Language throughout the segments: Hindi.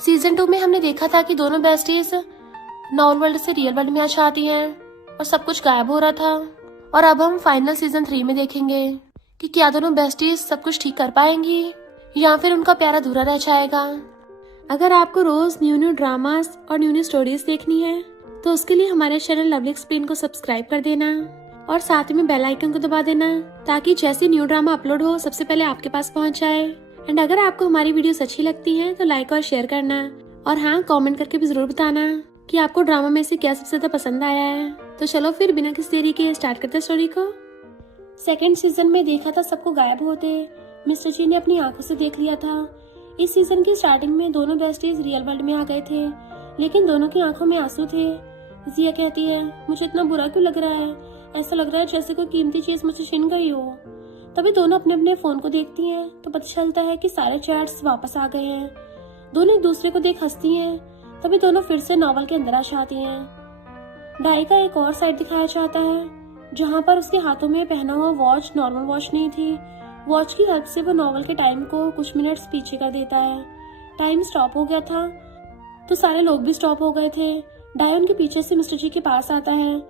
सीजन 2 में हमने देखा था कि दोनों बेस्टीज नॉर्मल वर्ल्ड से रियल वर्ल्ड में आ जाती हैं और सब कुछ गायब हो रहा था। और अब हम फाइनल सीजन 3 में देखेंगे कि क्या दोनों बेस्टीज सब कुछ ठीक कर पाएंगी या फिर उनका प्यार अधूरा रह जाएगा। अगर आपको रोज न्यू ड्रामास और न्यू स्टोरीज देखनी है तो उसके लिए हमारे चैनल लवली एक्सप्लेन को सब्सक्राइब कर देना और साथ में बेल आइकन को दबा देना ताकि जैसे न्यू ड्रामा अपलोड हो सबसे पहले आपके पास पहुंच जाए। एंड अगर आपको हमारी वीडियोस अच्छी लगती हैं तो लाइक और शेयर करना और हाँ, कमेंट करके भी जरूर बताना कि आपको ड्रामा में से क्या सबसे ज्यादा पसंद आया है। तो चलो फिर बिना किसी देरी के स्टार्ट करते स्टोरी को। सेकेंड सीजन में देखा था सबको गायब होते मिस्टर जी ने अपनी आंखों से देख लिया था। इस सीजन की स्टार्टिंग में दोनों बेस्टीज रियल वर्ल्ड में आ गए थे, लेकिन दोनों की आंखों में आंसू थे। जिया कहती है, मुझे इतना बुरा क्यों लग रहा है, ऐसा लग रहा है जैसे कोई कीमती चीज मुझसे छीन गई हो। तभी दोनों अपने अपने फोन को देखती हैं तो पता चलता है कि सारे चैट्स वापस आ गए हैं। दोनों एक दूसरे को देख हंसती हैं। तभी दोनों फिर से नॉवल के अंदर आ जाती हैं। डाई का एक और साइड दिखाया जाता है जहाँ पर उसके हाथों में पहना हुआ वॉच नॉर्मल वॉच नहीं थी। वॉच की हेल्प से वो नॉवल के टाइम को कुछ मिनट्स पीछे कर देता है। टाइम स्टॉप हो गया था तो सारे लोग भी स्टॉप हो गए थे। डाई उनके पीछे से मिस्टर जी के पास आता है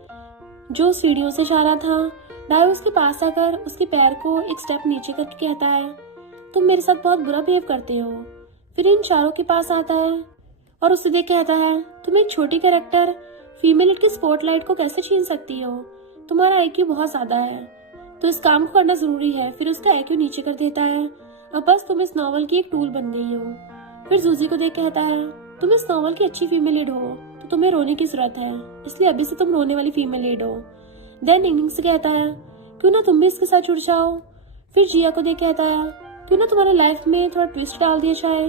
जो सीढ़ियों से जा रहा था। डाई उसके पास आकर उसके पैर को एक स्टेप नीचे करके कहता है, तुम मेरे साथ बहुत बुरा बिहेव करते हो। फिर इन चारों के पास आता है और उसे देख कहता है, तुम एक छोटी कैरेक्टर फीमेल की स्पॉटलाइट को कैसे छीन सकती हो, तुम्हारा आईक्यू बहुत ज्यादा है तो इस काम को करना जरूरी है। फिर उसका आईक्यू नीचे कर देता है। अब बस तुम इस नॉवल की एक टूल बन गई हो। फिर जूजी को देख कहता है, तुम इस नॉवल की अच्छी फीमेल लीड हो तो तुम्हें रोने की जरूरत है, इसलिए अभी से तुम रोने वाली फीमेल लीड हो। देन निंग से कहता है, क्यों ना तुम भी इसके साथ जुड़ जाओ। फिर जिया को देख कहता है, क्यों ना तुम्हारे लाइफ में थोड़ा ट्विस्ट डाल दिया जाए।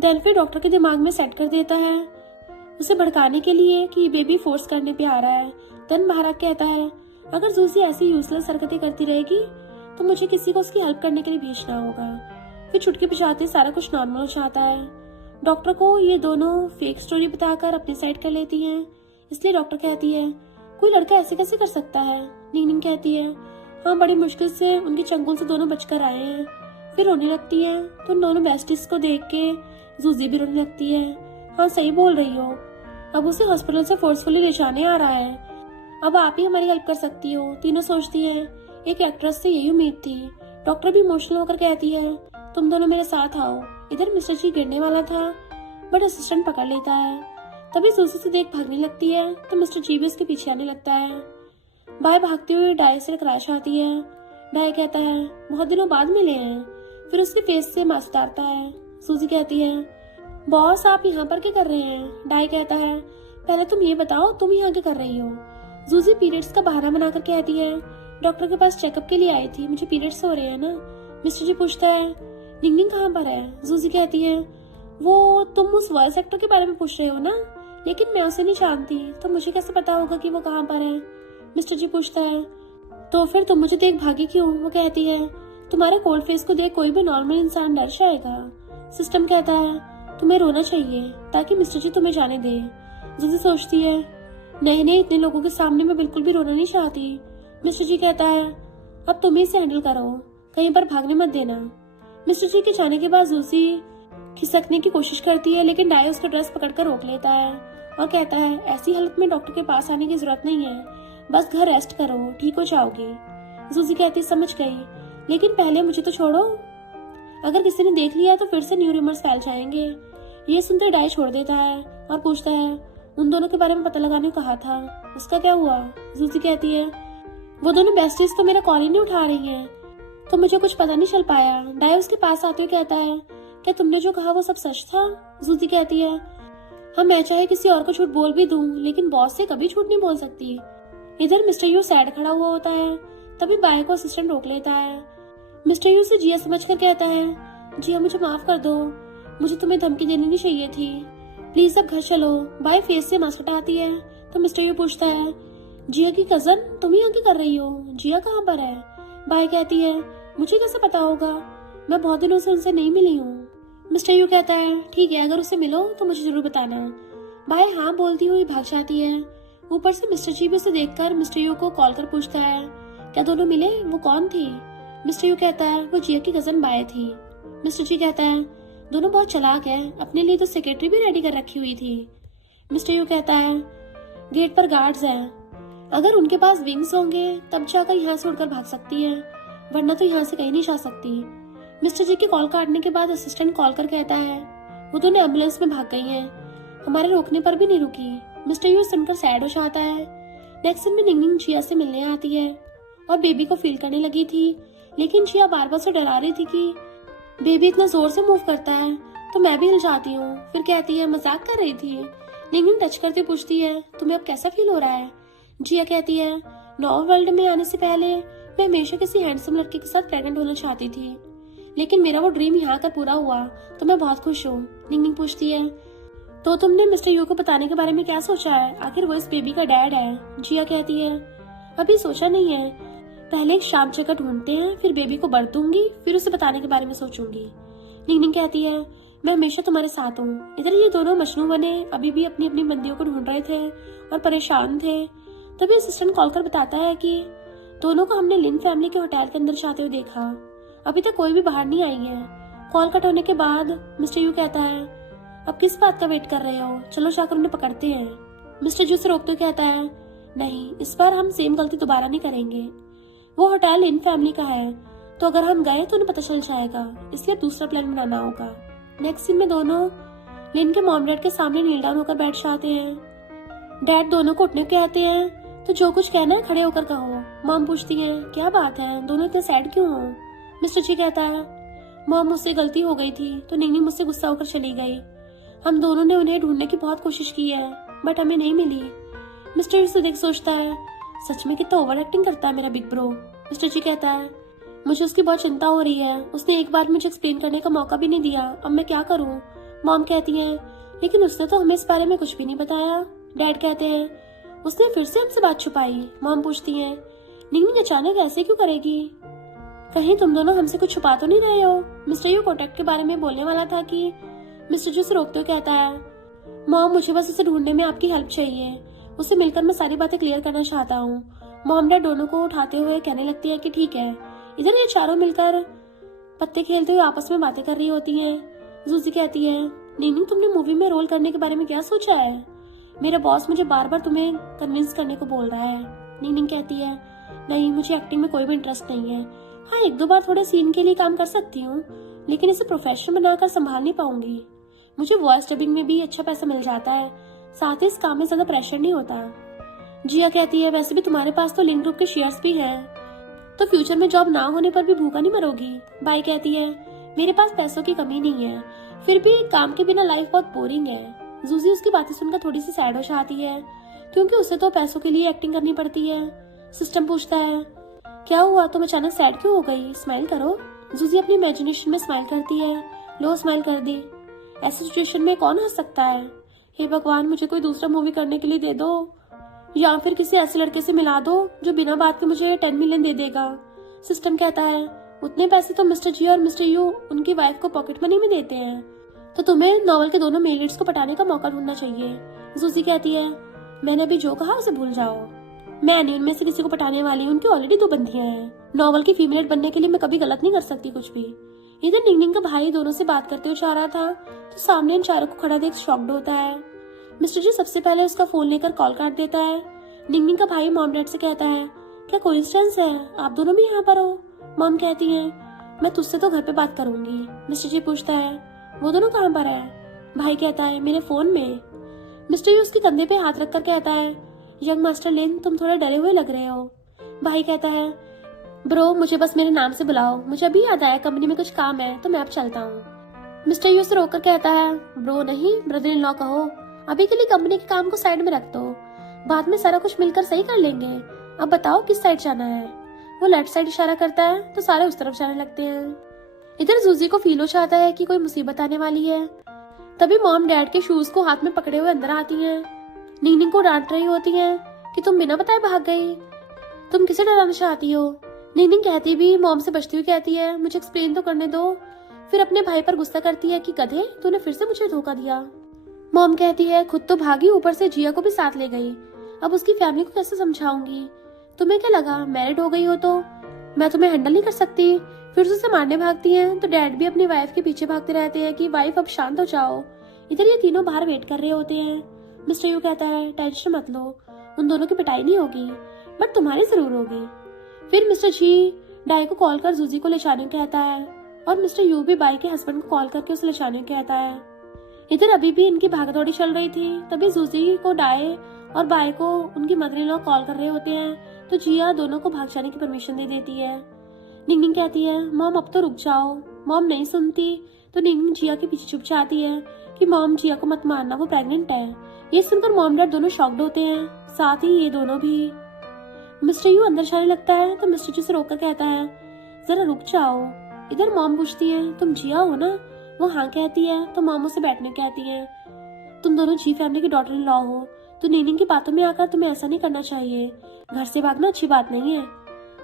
देन फिर डॉक्टर के दिमाग में सेट कर देता है उसे भड़काने के लिए कि बेबी फोर्स करने पे आ रहा है। देन महाराज कहता है, अगर जूसी ऐसी यूजलेस हरकतें करती रहेगी तो मुझे किसी को उसकी हेल्प करने के लिए भेजना होगा। फिर चुटकी बजाते सारा कुछ नॉर्मल हो जाता है। डॉक्टर को ये दोनों फेक स्टोरी बताकर अपनी साइड कर लेती हैं, इसलिए डॉक्टर कहती है, कोई लड़का ऐसे कैसे कर सकता है। नीनिंग कहती है, हाँ, बड़ी मुश्किल से उनके चंगुल से दोनों बचकर आए हैं। फिर रोने लगती है तो उन दोनों बेस्टीज को देख के जूजी भी रोने लगती है। हाँ, सही बोल रही हो, अब उसे हॉस्पिटल से फोर्सफुली ले जाने आ रहा है, अब आप ही हमारी हेल्प कर सकती हो। तीनों सोचती हैं, एक एक्ट्रेस से यही उम्मीद थी। डॉक्टर भी इमोशनल होकर कहती है, तुम दोनों मेरे साथ आओ। इधर मिस्टर जी गिरने वाला था बट असिस्टेंट पकड़ लेता है। तभी जूसी से देख भागने लगती है तो मिस्टर जी भी उसके पीछे आने लगता है। बाय भागते हुए डाई से टकरा जाती है। डाई कहता है, बहुत दिनों बाद मिले हैं। फिर उसके फेस से मास्क उतारता है। सूजी कहती है, बॉस आप यहाँ पर क्या कर रहे हैं। डाई कहता है, पहले तुम ये बताओ तुम यहाँ क्या कर रही हो। जूजी पीरियड्स का बहाना बनाकर कहती है, डॉक्टर के पास चेकअप के लिए आई थी, मुझे पीरियड्स हो रहे हैं ना। मिस्टर जी पूछता है, निंग कहाँ पर है। जूजी कहती है, वो तुम उस वॉइस एक्टर के बारे में पूछ रहे हो ना, लेकिन मैं उसे नहीं जानती तो मुझे कैसे पता होगा कि वो कहाँ पर है। मिस्टर जी पूछता है, तो फिर तुम मुझे देख भागी क्यों। वो कहती है, तुम्हारे कोल्ड फेस को देख कोई भी नॉर्मल इंसान डर जाएगा। सिस्टम कहता है, तुम्हें रोना चाहिए ताकि मिस्टर जी तुम्हें जाने दे। जूजी सोचती है, नहीं, इतने लोगों के सामने मैं बिल्कुल भी रोना नहीं चाहती। मिस्टर जी कहता है, अब तुम ही इसे हैंडल करो, कहीं पर भागने मत देना। मिस्टर जी के जाने के बाद जूसी खिसकने की कोशिश करती है, लेकिन डाई उसका ड्रेस पकड़कर रोक लेता है और कहता है, ऐसी हालत में डॉक्टर के पास आने की जरूरत नहीं है, बस घर रेस्ट करो, ठीक हो जाओगी। जूसी कहती, समझ गई, लेकिन पहले मुझे तो छोड़ो, अगर किसी ने देख लिया तो फिर से न्यू रूमर्स फैल जाएंगे। ये सुनते डाई छोड़ देता है और पूछता है, उन दोनों के बारे में पता लगाने को कहा था, उसका क्या हुआ। जूसी कहती है, वो दोनों बेस्टीज तो मेरा कॉल ही नहीं उठा रही हैं, तो मुझे कुछ पता नहीं चल पाया। डाई उसके पास आते हुए कहता है, क्या तुमने जो कहा वो सब सच था। जूसी कहती है, हाँ, मैं चाहे किसी और को झूठ बोल भी दूं, लेकिन बॉस से कभी झूठ नहीं बोल सकती। इधर मिस्टर यू सैड खड़ा हुआ होता है। तभी बाय को असिस्टेंट रोक लेता है। मिस्टर यू से जिया समझकर कहता है, जिया मुझे माफ कर दो, मुझे तुम्हें धमकी देनी नहीं चाहिए थी, प्लीज अब घर चलो। बाय फेस से मास्क हटाती है तो मिस्टर यू पूछता है, जिया की कजन तुम यहाँ क्या कर रही हो, जिया कहाँ पर है। बाय कहती है, मुझे कैसे पता होगा, मैं बहुत दिनों से उनसे नहीं मिली हूँ। मिस्टर यू कहता है, ठीक है, अगर उसे मिलो तो मुझे जरूर बताना। बाय हाँ बोलती हुई भाग जाती है। ऊपर से मिस्टर जी भी उसे देखकर मिस्टर यू को कॉल कर पूछता है, क्या दोनों मिले, वो कौन थी। मिस्टर यू कहता है, वो जिया की कजन बाय थी। मिस्टर जी कहता है, दोनों बहुत चालाक है, अपने लिए तो सेक्रेटरी भी रेडी कर रखी हुई थी। मिस्टर यू कहता है गेट पर गार्ड्स हैं, अगर उनके पास विंग्स होंगे तब जाकर यहाँ से उड़कर भाग सकती है, वरना तो यहाँ से कहीं नहीं जा सकती। मिस्टर जी की कॉल काटने के बाद असिस्टेंट कॉल कर कहता है वो दोनों एम्बुलेंस में भाग गई हैं, हमारे रोकने पर भी नहीं रुकी। मिस्टर यू सुनकर सैड हो जाता है। नेक्स्ट सीन में निंगनिंग जिया से मिलने आती है और बेबी को फील करने लगी थी, लेकिन जिया बार बार से डरा रही थी कि बेबी इतना जोर से मूव करता है तो मैं भी हिल जाती हूँ। फिर कहती है मजाक कर रही थी। निंगनिंग टच करती पूछती है तुम्हें अब कैसा फील हो रहा है। जिया कहती है नॉर्मल वर्ल्ड में आने से पहले मैं हमेशा किसी हैंडसम लड़के के साथ प्रेग्नेंट होना चाहती थी, लेकिन मेरा वो ड्रीम यहाँ आकर पूरा हुआ तो मैं बहुत खुश हूँ। निंगनिंग पूछती है तो तुमने मिस्टर यू को बताने के बारे में क्या सोचा है, आखिर वो इस बेबी का डैड है। जिया कहती है अभी सोचा नहीं है, पहले एक शांत जगह ढूंढते हैं, फिर बेबी को बर्थ दूंगी, फिर उसे बताने के बारे में सोचूंगी। निंगनिंग कहती है मैं हमेशा तुम्हारे साथ हूँ। इधर ये दोनों मजनू बने अभी भी अपनी अपनी बंदियों को ढूंढ रहे थे और परेशान थे। तभी असिस्टेंट कॉल कर बताता है कि दोनों को हमने लिन फैमिली के होटल के अंदर जाते हुए देखा, अभी तक कोई भी बाहर नहीं आई है। कॉल कट होने के बाद मिस्टर यू कहता है अब किस बात का वेट कर रहे हो, चलो जाकर उन्हें पकड़ते हैं। मिस्टर यू से रोकते कहता है नहीं, इस बार हम सेम गलती दोबारा नहीं करेंगे। वो होटल लिन फैमिली का है तो अगर हम गए तो उन्हें पता चल जाएगा, इसलिए दूसरा प्लान बनाना होगा। नेक्स्ट सीन में दोनों लिन के मॉम डैड के सामने नील डाउन होकर बैठ जाते हैं। डैड दोनों को उठने को कहते हैं तो जो कुछ कहना है खड़े होकर कहो। मॉम पूछती है क्या बात है, दोनों इतने सैड क्यों हो। मिस्टर जी कहता है मॉम मुझसे गलती हो गई थी तो निंगनिंग मुझसे गुस्सा होकर चली गई, हम दोनों ने उन्हें ढूंढने की बहुत कोशिश की है बट हमें नहीं मिली। मिस्टर यू देख सोचता है सच में कितना ओवर एक्टिंग करता है मेरा बिग ब्रो। मिस्टर जी कहता है मुझे उसकी बहुत चिंता हो रही है, उसने एक बार मुझे एक्सप्लेन करने का मौका भी नहीं दिया, अब मैं क्या करूं। मॉम कहती है लेकिन उसने तो हमें इस बारे में कुछ भी नहीं बताया। डैड कहते हैं उसने फिर से हमसे बात छुपाई। मॉम पूछती है निंगनिंग अचानक ऐसे क्यों करेगी, कहीं तुम दोनों हमसे कुछ छुपा तो नहीं रहे हो। मिस्टर यू कॉन्टेक्ट के बारे में बोलने वाला था कि मिस्टर जी से रोकते हुए कहता है मॉम मुझे बस उसे ढूंढने में आपकी हेल्प चाहिए, उससे मिलकर मैं सारी बातें क्लियर करना चाहता हूँ। मॉम डैड दोनों को उठाते हुए कहने लगती है कि ठीक है। इधर ये चारों मिलकर पत्ते खेलते हुए आपस में बातें कर रही होती हैं। जूसी कहती है निंगनिंग तुमने मूवी में रोल करने के बारे में क्या सोचा है, मेरा बॉस मुझे बार बार तुम्हें कन्विंस करने को बोल रहा है। निंगनिंग कहती है नहीं, मुझे एक्टिंग में कोई भी इंटरेस्ट नहीं है, हाँ एक दो बार थोड़े सीन के लिए काम कर सकती हूँ, लेकिन इसे प्रोफेशन बनाकर संभाल नहीं पाऊंगी। मुझे वॉइस डबिंग में भी अच्छा पैसा मिल जाता है, साथ ही इस काम में ज्यादा प्रेशर नहीं होता। जिया कहती है वैसे भी तुम्हारे पास तो लिन ग्रुप के शेयर्स भी हैं, तो फ्यूचर में जॉब ना होने पर भी भूखा नहीं मरोगी। बाई कहती है मेरे पास पैसों की कमी नहीं है, फिर भी काम के बिना लाइफ बहुत बोरिंग है। जूजी उसकी बातें सुनकर थोड़ी सी सैड हो जाती है क्योंकि उसे तो पैसों के लिए एक्टिंग करनी पड़ती है। सिस्टम पूछता है क्या हुआ, तुम अचानक सैड क्यों हो गई, स्माइल करो। जूजी अपनी इमेजिनेशन में स्माइल करती है, लो स्माइल कर दी। ऐसी सिचुएशन में कौन हंस सकता है, हे भगवान मुझे कोई दूसरा मूवी करने के लिए दे दो, या फिर किसी ऐसे लड़के से मिला दो जो बिना बात के मुझे 10 मिलियन दे देगा। सिस्टम कहता है उतने पैसे तो मिस्टर जी और मिस्टर यू उनकी वाइफ को पॉकेट मनी में देते हैं, तो तुम्हें नॉवल के दोनों मेल लीड्स को पटाने का मौका ढूंढना चाहिए। जूसी कहती है मैंने अभी जो कहा उसे भूल जाओ, मैं नहीं उनमें से किसी को पटाने वाली हूँ, उनकी ऑलरेडी 2 बंदियां हैं। नॉवल की फीमेल बनने के लिए मैं कभी गलत नहीं कर सकती कुछ भी। इधर निंगनिंग का भाई दोनों से बात करते हुए जा रहा था तो सामने इन चारों को खड़ा देख शॉक्ड होता है। मिस्टर जी सबसे पहले उसका फोन लेकर कॉल काट देता है। निंगनिंग का भाई मॉम डैड से कहता है क्या कोइंसिडेंस है, आप दोनों भी यहाँ पर हो। मॉम कहती है मैं तुझसे तो घर पे बात करूंगी। मिस्टर जी पूछता है वो दोनों कहाँ पर है। भाई कहता है मेरे फोन में। मिस्टर जी उसके कंधे पे हाथ रखकर कहता है यंग मास्टर लिन तुम थोड़े डरे हुए लग रहे हो। भाई कहता है ब्रो मुझे बस मेरे नाम से बुलाओ, मुझे अभी याद आया कंपनी में कुछ काम है तो मैं अब चलता हूँ। मिस्टर यू से रोककर कहता है ब्रो नहीं, ब्रदर इन लॉ कहो, अभी के लिए कंपनी के काम को साइड में रख दो, बाद में सारा कुछ मिलकर सही कर लेंगे। अब बताओ किस साइड जाना है। वो लेफ्ट साइड इशारा करता है तो सारे उस तरफ जाने लगते हैं। इधर जूजी को फील हो जाता है कि कोई मुसीबत आने वाली है। तभी मॉम डैड के शूज को हाथ में पकड़े हुए अंदर आती हैं। निंगनिंग को डांट रही होती हैं कि तुम बिना बताए भाग गई, तुम किसे डराना चाहती हो। निंगनिंग कहती भी मॉम से बचती हुई कहती है मुझे एक्सप्लेन तो करने दो, फिर अपने भाई पर गुस्सा करती है कि गधे तूने फिर से मुझे धोखा दिया। मॉम कहती है खुद तो भागी, ऊपर से जिया को भी साथ ले गई, अब उसकी फैमिली को कैसे समझाऊंगी। तुम्हें क्या लगा मैरिड हो गई हो तो मैं तुम्हें हैंडल नहीं कर सकती। फिर उसे मारने भागती हैं तो डैड भी अपनी वाइफ के पीछे भागते रहते हैं कि वाइफ अब शांत हो जाओ। इधर ये तीनों बाहर वेट कर रहे होते हैं। मिस्टर यू कहता है टेंशन मत लो, उन दोनों की पिटाई नहीं होगी बट तुम्हारी जरूर होगी। फिर मिस्टर जी डाई को कॉल कर जूजी को ले जाने को कहता है और मिस्टर यू भी बाई के हस्बैंड को कॉल करके उसे ले जाने को कहता है। इधर अभी भी इनकी भागदौड़ी चल रही थी, तभी जूजी को डाई और बाई को उनकी मदर इन लॉ कॉल कर रहे होते हैं तो जिया दोनों को भाग जाने की परमिशन दे देती है। निंगनिंग कहती है मॉम अब तो रुक जाओ। मॉम नहीं सुनती तो निंगनिंग जिया के पीछे छुप जाती है कि मॉम जिया को मत मारना, वो प्रेग्नेंट है। ये सुनकर मॉम डैड दोनों शॉक्ड होते हैं, साथ ही ये दोनों भी। मिस्टर यू अंदर जाने लगता है तो मिस्टर जी से रोककर कहता है जरा रुक जाओ। इधर मॉम पूछती है तुम जिया हो ना? वो हाँ कहती है तो मॉम उसे बैठने कहती है। तुम दोनों जी फैमिली की डॉटर इन लॉ हो तो निंगनिंग की बातों में आकर तुम्हें ऐसा नहीं करना चाहिए। घर से भागना अच्छी बात नहीं है।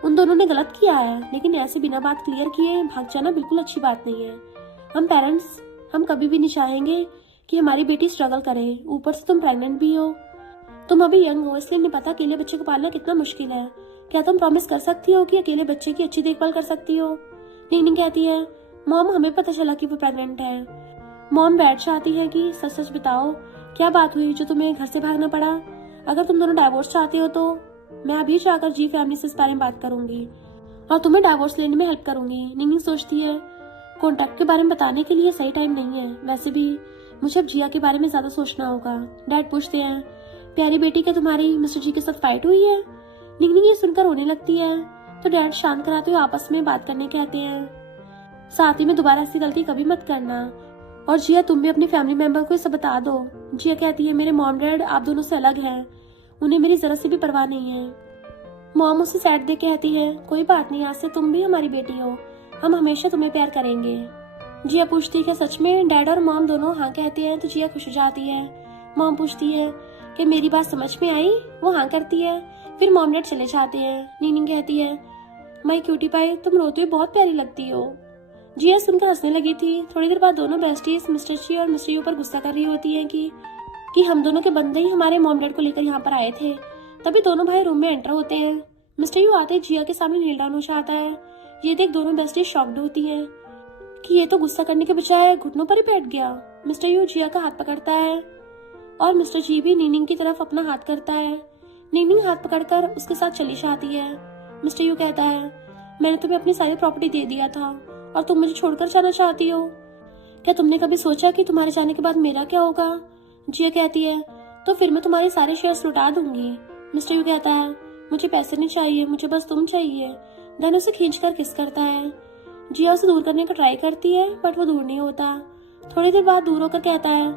उन दोनों ने गलत किया है, लेकिन ऐसे बिना बात क्लियर किए भाग जाना बिल्कुल अच्छी बात नहीं है। हम पेरेंट्स हम कभी भी नहीं चाहेंगे कि हमारी बेटी स्ट्रगल करे, ऊपर से तुम प्रेग्नेंट भी हो। तुम अभी यंग हो इसलिए नहीं पता अकेले बच्चे को पालना कितना मुश्किल है। क्या तुम प्रॉमिस कर सकती हो कि अकेले बच्चे की अच्छी देखभाल कर सकती हो? निंगनिंग कहती है मॉम हमें पता चला कि वो प्रेग्नेंट है। मॉम बैठ जाती है कि सच सच बताओ क्या बात हुई जो तुम्हें घर से भागना पड़ा? अगर तुम दोनों डाइवोर्स चाहते हो तो मैं अभी जाकर जी फैमिली से इस बारे में बात करूंगी और तुम्हें डाइवोर्स लेने में हेल्प करूंगी। निंगनिंग सोचती है कॉन्ट्रैक्ट के बारे में बताने के लिए सही टाइम नहीं है, वैसे भी मुझे अब जिया के बारे में ज्यादा सोचना होगा। डैड पूछते हैं प्यारी बेटी क्या तुम्हारी मिस्टर जी के साथ फाइट हुई है? निंगनिंग ये सुनकर रोने लगती है तो डैड शांत कराते हुए आपस में बात करने कहते हैं, साथ ही में दोबारा ऐसी गलती कभी मत करना। और जिया तुम भी अपनी फैमिली मेंबर को ये सब बता दो। जिया कहती है मेरे मॉम डैड आप दोनों से अलग हैं, उन्हें मेरी जरा सी भी परवाह नहीं है। मॉम उसे सैड दे कहती है कोई बात नहीं, आज से तुम भी हमारी बेटी हो, हम हमेशा तुम्हें प्यार करेंगे। जिया पूछती है क्या सच में? डैड और मॉम दोनों हाँ कहते हैं तो जिया खुश हो जाती है। मॉम पूछती है कि मेरी बात समझ में आई? वो हाँ करती है। फिर मॉम डैड चले जाते हैं। निंगनिंग कहती है माय क्यूटी पाई तुम रोते हुए बहुत प्यारी लगती हो। जिया सुनकर हंसने लगी थी। थोड़ी देर बाद दोनों बेस्टीज मिस्टर जी और मिस्टर यू पर गुस्सा कर रही होती हैं कि हम दोनों के बंदे ही हमारे मॉम डैड को लेकर यहाँ पर आए थे। तभी दोनों भाई रूम में एंटर होते हैं। मिस्टर यू आते जिया के सामने नील डाउन हो जाता है। ये देख दोनों बेस्टीज शॉक्ड होती हैं कि ये तो गुस्सा करने के बजाय घुटनों पर ही बैठ गया। मिस्टर यू जिया का हाथ पकड़ता है और मिस्टर जी भी निंगनिंग की तरफ अपना हाथ करता है। निंगनिंग हाथ पकड़कर उसके साथ चली जाती है। मिस्टर यू कहता है मैंने तुम्हें अपनी सारी प्रॉपर्टी दे दिया था और तुम मुझे छोड़कर जाना चाहती हो। क्या तुमने कभी सोचा कि तुम्हारे जाने के बाद मेरा क्या होगा? जिया कहती है तो फिर मैं तुम्हारे सारे शेयर्स लौटा दूंगी। मिस्टर यू कहता है मुझे पैसे नहीं चाहिए, मुझे बस तुम चाहिए। देन उसे खींचकर किस करता है। जिया उसे दूर करने का ट्राई करती है बट वो दूर नहीं होता। थोड़ी देर बाद दूर होकर कहता है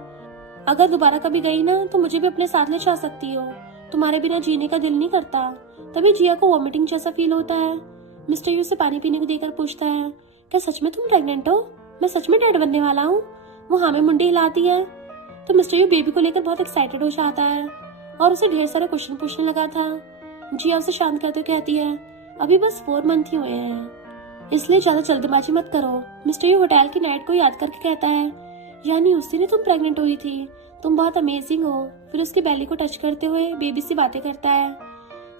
अगर दोबारा कभी गई ना तो मुझे भी अपने साथ ले जा सकती हो, तुम्हारे बिना जीने का दिल नहीं करता। तभी जिया को वॉमिटिंग जैसा फील होता है। मिस्टर यू उसे पानी पीने को देकर पूछता है क्या सच में तुम प्रेग्नेंट हो? मैं सच में डैड बनने वाला हूँ। वो हाँ में मुंडी हिलाती है तो मिस्टर यू बेबी को लेकर बहुत एक्साइटेड हो जाता है और उसे ढेर सारे क्वेश्चन पूछने लगा था। जिया उसे शांत करते हुए कहती है अभी बस 4 मंथ ही हुए हैं, इसलिए ज्यादा जल्दबाजी मत करो। मिस्टर यू होटल की नाइट को याद करके कहता है यानी उस दिन ही तुम प्रेग्नेंट हुई थी, तुम बहुत अमेजिंग हो। फिर उसकी बेली को टच करते हुए बेबी से बातें करता है,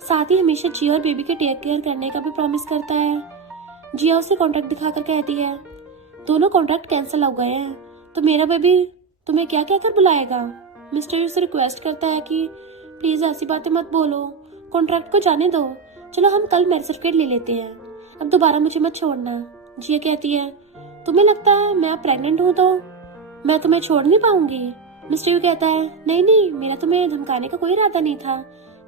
साथ ही हमेशा जिया और बेबी के टेक केयर करने का भी प्रॉमिस करता है। जिया उसे कॉन्ट्रैक्ट दिखाकर कहती है दोनों कॉन्ट्रैक्ट कैंसिल हो गए हैं तो मेरा बेबी तुम्हें क्या कहकर बुलाएगा? मिस्टर यू से रिक्वेस्ट करता है कि प्लीज ऐसी बातें मत बोलो, कॉन्ट्रैक्ट को जाने दो, चलो हम कल मैरिज सर्टिफिकेट ले लेते हैं, अब दोबारा मुझे मत छोड़ना। जिया कहती है तुम्हें लगता है मैं अब प्रेग्नेंट हूँ तो मैं तुम्हें छोड़ नहीं पाऊंगी? मिस्टर यू कहता है नहीं नहीं, मेरा तुम्हें धमकाने का कोई इरादा नहीं था,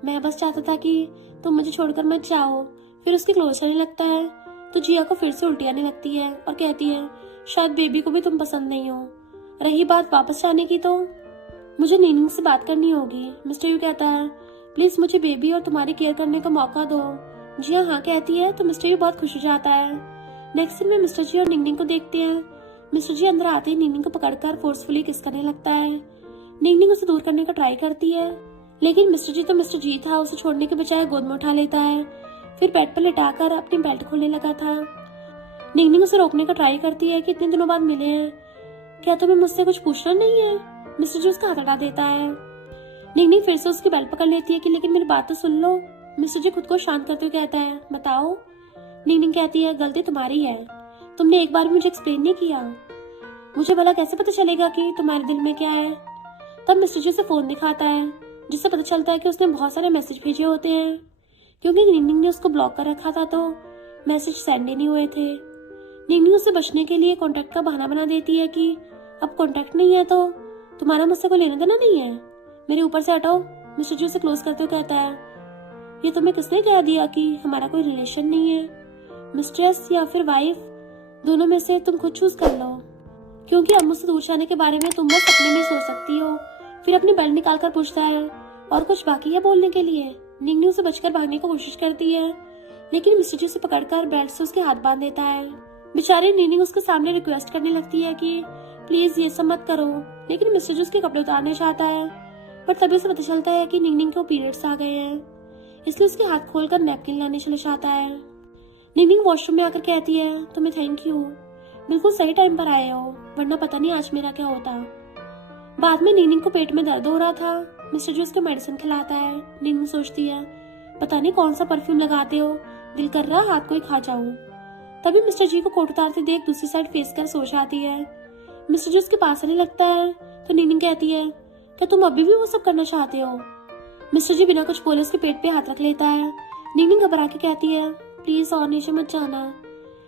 मैं बस चाहता था कि तुम मुझे छोड़कर मत जाओ। फिर उसके क्लोज करने लगता है तो जिया को फिर से उल्टी आने लगती है और कहती है शायद बेबी को भी तुम पसंद नहीं हो। रही बात वापस जाने की तो मुझे निंगनिंग से बात करनी होगी। मिस्टर यू कहता है प्लीज मुझे बेबी और तुम्हारी केयर करने का मौका दो। जिया हाँ कहती है तो मिस्टर यू बहुत खुश हो जाता है। नेक्स्ट सीन में मिस्टर जी और निंगनिंग को देखते हैं। मिस्टर जी अंदर आते ही निंगनिंग को पकड़कर फोर्सफुली किस करने लगता है। निंगनिंग उसे दूर करने का ट्राई करती है लेकिन मिस्टर जी था, उसे छोड़ने के बजाय गोद में उठा लेता है। फिर बेड पर लिटाकर अपनी बेल्ट खोलने लगा था। निंगनिंग उसे रोकने का ट्राई करती है कि इतने दिनों बाद मिले हैं, क्या तुम्हें मुझसे कुछ पूछना नहीं है? मिस्टर जी उसका हाथ हटा देता है। निंगनिंग फिर से उसकी बेल्ट पकड़ लेती है कि लेकिन मेरी बात तो सुन लो। मिस्टर जी खुद को शांत करते हुए कहता है बताओ। निंगनिंग कहती है गलती तुम्हारी है, तुमने एक बार भी मुझे एक्सप्लेन नहीं किया। मुझे भला कैसे पता चलेगा कि तुम्हारे दिल में क्या है। तब मिस्टर जी उसे फोन दिखाता है, जिससे पता चलता है कि उसने बहुत सारे मैसेज भेजे होते हैं। क्योंकि निंगनिंग ने उसको ब्लॉक कर रखा था तो मैसेज सेंड ही नहीं हुए थे। निंगनिंग उससे बचने के लिए कॉन्टैक्ट का बहाना बना देती है कि अब कॉन्टैक्ट नहीं है तो तुम्हारा मुझसे कोई लेना देना नहीं है, मेरे ऊपर से हटाओ। मिस्टर जी उसे क्लोज करते हुए कहता है, ये तुम्हें किसने कह दिया कि हमारा कोई रिलेशन नहीं है? मिस्ट्रेस या फिर वाइफ, दोनों में से तुम खुद चूज कर लो। क्योंकि अब मुझसे दूर जाने के बारे में तुम बस सपने में सोच सकती हो। फिर अपनी बेल्ट निकाल कर पूछता है, और कुछ बाकी है बोलने के लिए? निंगनिंग उसे बचकर भागने की कोशिश करती है, लेकिन मिस्टर जी उसे पकड़कर बेल्ट से उसके हाथ बांध देता है। बेचारी निंगनिंग उसके सामने रिक्वेस्ट करने लगती है कि प्लीज ये सब मत करो, लेकिन मिस्टर जी उसके कपड़े उतारने चाहता है। पर तभी उसे पता चलता है कि निंगनिंग को पीरियड्स आ गए हैं, इसलिए उसके हाथ खोलकर नैपकिन लाने चले जाता है। निंगनिंग वॉशरूम में आकर कहती है, तुम्हें थैंक यू, बिल्कुल सही टाइम पर आए हो, वरना पता नहीं आज मेरा क्या होता। बाद में निंगनिंग को पेट में दर्द हो रहा था, मिस्टर जी उसको मेडिसिन खिलाता है। निंगनिंग सोचती है, पता नहीं कौन सा परफ्यूम लगाते हो, दिल कर रहा हाथ को ही खा जाऊं। तभी मिस्टर जी को कोट उतारते देख दूसरी साइड फेस कर सो जाती है। मिस्टर जी उसके पास आने लगता है तो निंगनिंग कहती है, क्या तुम अभी भी वो सब करना चाहते हो? मिस्टर जी बिना कुछ बोले उसके पेट पे हाथ रख लेता है। निंगनिंग घबरा के कहती है, प्लीज और नीचे मत जाना।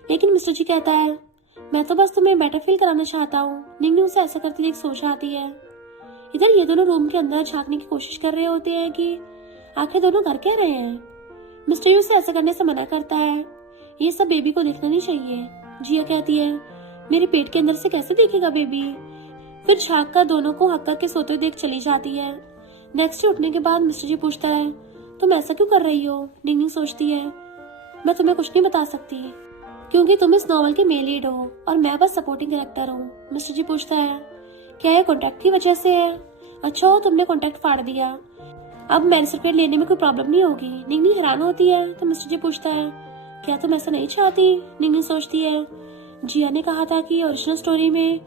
लेकिन मिस्टर जी कहता है, मैं तो बस तुम्हें बेटर फील कराना चाहता हूँ। निंगनिंग उसे ऐसा करते देख सो जाती है। इधर ये दोनों रूम के अंदर झांकने की कोशिश कर रहे होते हैं कि आखिर दोनों कर क्या रहे हैं। मिस्टर जी उसे ऐसा करने से मना करता है, ये सब बेबी को देखना नहीं चाहिए। जिया कहती है, मेरे पेट के अंदर से कैसे देखेगा बेबी? फिर झांक कर दोनों को हक करके सोते हुए देख चली जाती है। नेक्स्ट डे उठने के बाद मिस्टर जी पूछता है, तुम ऐसा क्यों कर रही हो? निंगनिंग सोचती है, मैं तुम्हें कुछ नहीं बता सकती क्योंकि तुम इस नॉवल के मेल लीड हो और मैं बस सपोर्टिंग कैरेक्टर हूँ। मिस्टर जी पूछता है, क्या ये कॉन्ट्रैक्ट की वजह से है? अच्छा हो तुमने कॉन्ट्रैक्ट फाड़ दिया, अब मैरिज सर्टिफिकेट लेने में कोई प्रॉब्लम नहीं होगी। निंगनिंग हैरान होती है तो मिस्टर जी पूछता है, क्या तुम ऐसा नहीं चाहती? निंगनिंग सोचती है, जिया ने कहा था कि ओरिजिनल स्टोरी में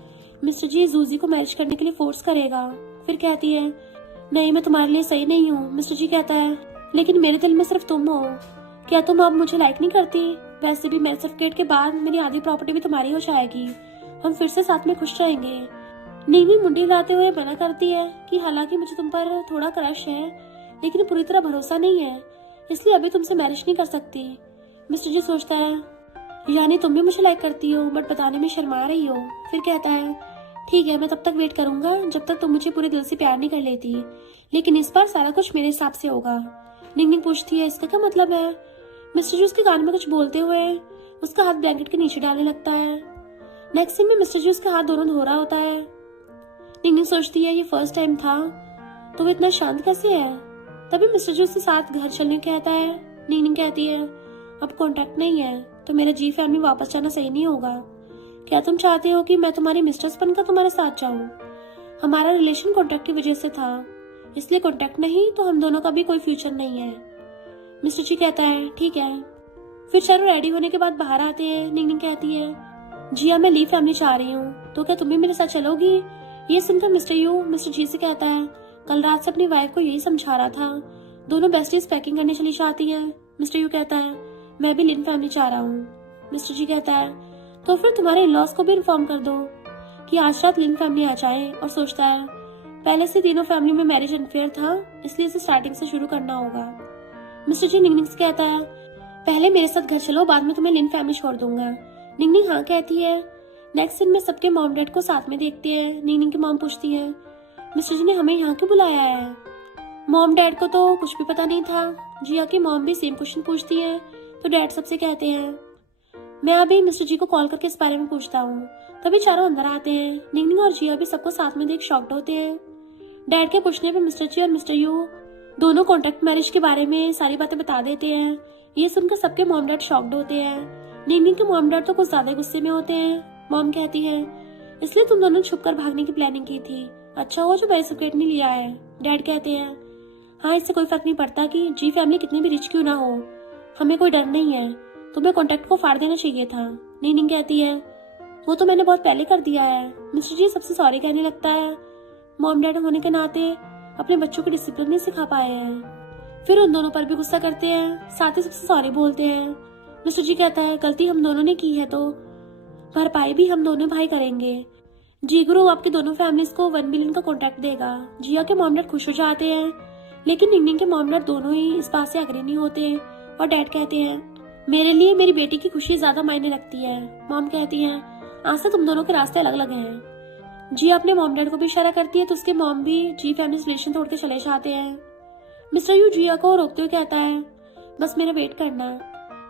मिस्टर जी जूजी को मैरिज करने के लिए फोर्स करेगा। फिर कहती है, नहीं मैं तुम्हारे लिए सही नहीं हूँ। मिस्टर जी कहता है, लेकिन मेरे दिल में सिर्फ तुम हो, क्या तुम अब मुझे लाइक नहीं करती? वैसे भी मैरिज सर्टिफिकेट के बाद मेरी आधी प्रॉपर्टी भी तुम्हारी हो जाएगी, हम फिर से साथ में खुश रहेंगे। निंगनिंग मुंडी हिलाते हुए मना करती है कि हालांकि मुझे तुम पर थोड़ा क्रश है, लेकिन पूरी तरह भरोसा नहीं है, इसलिए अभी तुमसे मैरिज नहीं कर सकती। मिस्टर जी सोचता है, यानी तुम भी मुझे लाइक करती हो बट बताने में शर्मा रही हो। फिर कहता है, ठीक है मैं तब तक वेट करूंगा जब तक तुम मुझे पूरे दिल से प्यार नहीं कर लेती, लेकिन इस बार सारा कुछ मेरे हिसाब से होगा। निंगनिंग पूछती है, इसका क्या मतलब है? मिस्टर जी उसके कान में कुछ बोलते हुए उसका हाथ ब्लैंकेट के नीचे डालने लगता है। नेक्स्ट सीन में मिस्टर जी उसका हाथ दोनों धो रहा होता है। निंगनिंग सोचती है, ये फर्स्ट टाइम था तो वो इतना शांत कैसे है? तभी मिस्टर जी उसके साथ घर चलने कहता है। निंगनिंग कहती है, अब कॉन्टैक्ट नहीं है तो मेरा जी फैमिली वापस जाना सही नहीं होगा। क्या तुम चाहते हो कि मैं तुम्हारी मिस्ट्रेस बनकर तुम्हारे साथ जाऊं? हमारा रिलेशन कॉन्टैक्ट की वजह से था, इसलिए कॉन्टैक्ट नहीं तो हम दोनों का भी कोई फ्यूचर नहीं है। मिस्टर जी कहता है, ठीक है। फिर चारों रेडी होने के बाद बाहर आते हैं। निंगनिंग कहती है, जिया मैं ली फैमिली चाह रही हूँ, तो क्या तुम भी मेरे साथ चलोगी? ये सुनकर मिस्टर जी से कहता है, कल रात से अपनी वाइफ को यही समझा रहा था। दोनों बेस्टीज पैकिंग करने चली जाती है। मिस्टर यू कहता है, मैं भी लिन फैमिली चाह रहा हूँ। मिस्टर जी कहता है, तो फिर तुम्हारे इन-लॉज को भी इन्फॉर्म कर दो कि आज रात लिन फैमिली आ जाए। और सोचता है, पहले से तीनों फैमिली में मैरिज अनफेयर था, इसलिए इसे स्टार्टिंग से शुरू करना होगा। मिस्टर जी निंगनिंग से कहता है, पहले मेरे साथ घर चलो, बाद में तुम्हें लिन फैमिली छोड़ दूंगा। निंगनिंग हाँ कहती है। नेक्स्ट सीन में सबके मॉम डैड को साथ में देखते हैं। निंगनिंग की मॉम पूछती है, मिस्टर जी ने हमें यहाँ क्यों बुलाया है? मॉम डैड को तो कुछ भी पता नहीं था। जिया की मॉम भी सेम क्वेश्चन पूछती है तो डैड सबसे कहते हैं, मैं अभी मिस्टर जी को कॉल करके इस बारे में पूछता हूँ। तभी चारों अंदर आते हैं। निंगनिंग और जिया भी सबको साथ में देख शॉक्ड होते हैं। डैड के पूछने पे मिस्टर जी और मिस्टर यू दोनों कॉन्ट्रैक्ट मैरिज के बारे में सारी बातें बता देते हैं। ये सुनकर सबके मॉम डैड शॉक्ड होते हैं। निंगनिंग के मॉम डैड तो कुछ ज्यादा गुस्से में होते हैं। मॉम कहती है, इसलिए तुम दोनों छुपकर भागने की प्लानिंग की थी, अच्छा हो जो मैरिज सर्टिफिकेट नहीं लिया है। डैड कहते हैं, हाँ इससे कोई फर्क नहीं पड़ता कि जी फैमिली कितनी भी रिच क्यों ना हो, हमें कोई डर नहीं है, तुम्हें कॉन्ट्रैक्ट को फाड़ देना चाहिए था। निंगनिंग कहती है, वो तो मैंने बहुत पहले कर दिया है। मिस्टर जी सबसे सॉरी कहने लगता है। मॉम डैड होने के नाते अपने बच्चों को डिसिप्लिन नहीं सिखा पाए हैं। फिर उन दोनों पर भी गुस्सा करते हैं, साथ ही सबसे सॉरी बोलते हैं। मिस्टर जी कहता है गलती हम दोनों ने की है तो भरपाई भी हम दोनों भाई करेंगे। जी गुरु आपके दोनों फैमिलीज को 1 बिलियन का कॉन्ट्रैक्ट देगा। जिया के मॉम डैड खुश हो जाते हैं, लेकिन निंगनिंग के मॉम डैड दोनों ही इस बात से अग्री नहीं होते और डैड कहते हैं मेरे लिए मेरी बेटी की खुशी ज्यादा मायने रखती है। मॉम कहती है आज से तुम दोनों के रास्ते अलग अलग हैं। जिया अपने मॉम डैड को भी इशारा करती है तो उसके मॉम भी जी फैमिली रिलेशन तोड़ के चले जाते हैं। मिस्टर यू जिया को रोकते हुए कहता है बस मेरा वेट करना।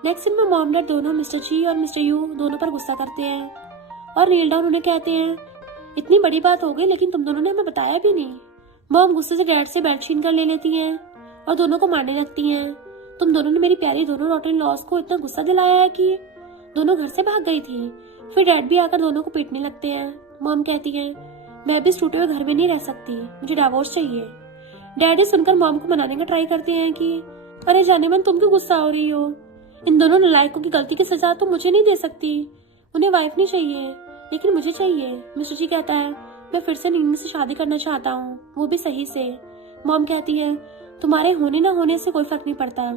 नेक्स्ट सीन में मॉम डैड दोनों मिस्टर जी और मिस्टर यू दोनों पर गुस्सा करते हैं और नील डाउन उन्हें कहते हैं इतनी बड़ी बात हो गई लेकिन तुम दोनों ने हमें बताया भी नहीं। मॉम गुस्से से डैड से बेल्ट छीन कर ले लेती हैं और दोनों को मारने लगती हैं। तुम दोनों ने मेरी प्यारी दोनों डॉटर इन लॉस को इतना गुस्सा दिलाया है कि दोनों घर से भाग गई थी। फिर डैड भी आकर दोनों को पीटने लगते हैं। मॉम कहती है मैं भी इस टूटे हुए घर में नहीं रह सकती, मुझे डिवोर्स चाहिए। डैडी सुनकर मॉम को मनाने का ट्राई करते हैं कि अरे जाने मन तुम क्यों गुस्सा हो रही हो, इन दोनों नालायकों की गलती की सजा तो मुझे नहीं दे सकती, उन्हें वाइफ नहीं चाहिए लेकिन मुझे चाहिए। मिस्टर जी कहता है मैं फिर से निंगनिंग से शादी करना चाहता हूँ, वो भी सही से। मॉम कहती है तुम्हारे होने ना होने से कोई फर्क नहीं पड़ता,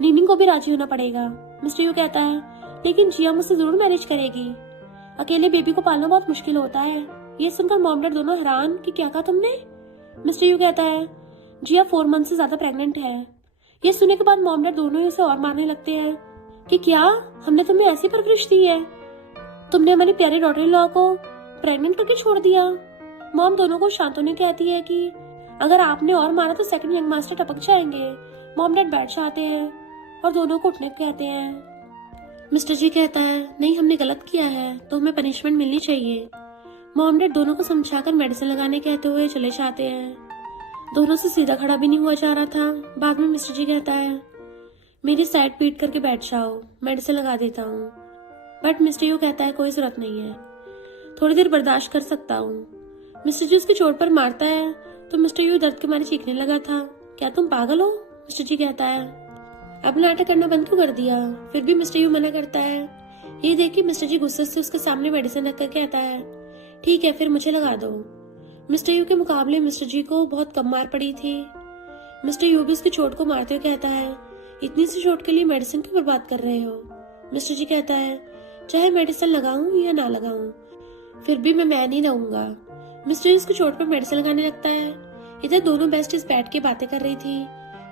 निंगनिंग को भी राजी होना पड़ेगा। मिस्टर यू कहता है लेकिन जिया मुझसे जरूर मैरिज करेगी, अकेले बेबी को पालना बहुत मुश्किल होता है। ये सुनकर मॉम डैड दोनों हैरान कि क्या कहा तुमने। मिस्टर यू कहता है जिया 4 मंथ से ज्यादा प्रेग्नेंट है। ये सुनने के बाद मॉम डैड दोनों ही उसे और मारने लगते हैं कि क्या हमने तुम्हें ऐसी परवरिश दी है, तुमने हमारी प्यारी डॉटर इन लॉ को प्रेग्नेंट करके छोड़ दिया। मॉम दोनों को शांत होने कहती है कि अगर आपने और मारा तो सेकंड यंग मास्टर टपक जाएंगे। मॉम डैड बैठ जाते हैं और दोनों को उठने कहते हैं। मिस्टर जी कहता है नहीं हमने गलत किया है तो हमें पनिशमेंट मिलनी चाहिए। मॉम डैड दोनों को समझाकर मेडिसिन लगाने कहते हुए चले जाते हैं। दोनों से सीधा खड़ा भी नहीं हुआ जा रहा था। बाद में मिस्टर जी कहता है मेरी साइड पीट करके बैठ जाओ, मेडिसिन लगा देता हूँ। बट मिस्टर यू कहता है कोई जरूरत नहीं है, थोड़ी देर बर्दाश्त कर सकता हूँ। मिस्टर जी उसकी चोट पर मारता है तो मिस्टर यू दर्द के मारे चीखने लगा था। क्या तुम पागल हो? मिस्टर जी कहता है अब नाटक करना बंद क्यों कर दिया? फिर भी मिस्टर यू मना करता है। ये देख के मिस्टर जी गुस्से से उसके सामने मेडिसिन रखकर कहता है ठीक है फिर मुझे लगा दो। मिस्टर यू के मुकाबले मिस्टर जी को बहुत कम मार पड़ी थी। मिस्टर यू भी उसकी चोट को मारते हुए कहता है इतनी सी चोट के लिए मेडिसिन क्यों बर्बाद कर रहे हो? मिस्टर जी कहता है चाहे मेडिसिन लगाऊं या ना लगाऊं फिर भी मैं नहीं रहूंगा। मिस्टर यू उसकी चोट पर मेडिसिन लगाने लगता है। इधर दोनों बेस्टीज बैठ के बातें कर रही थी।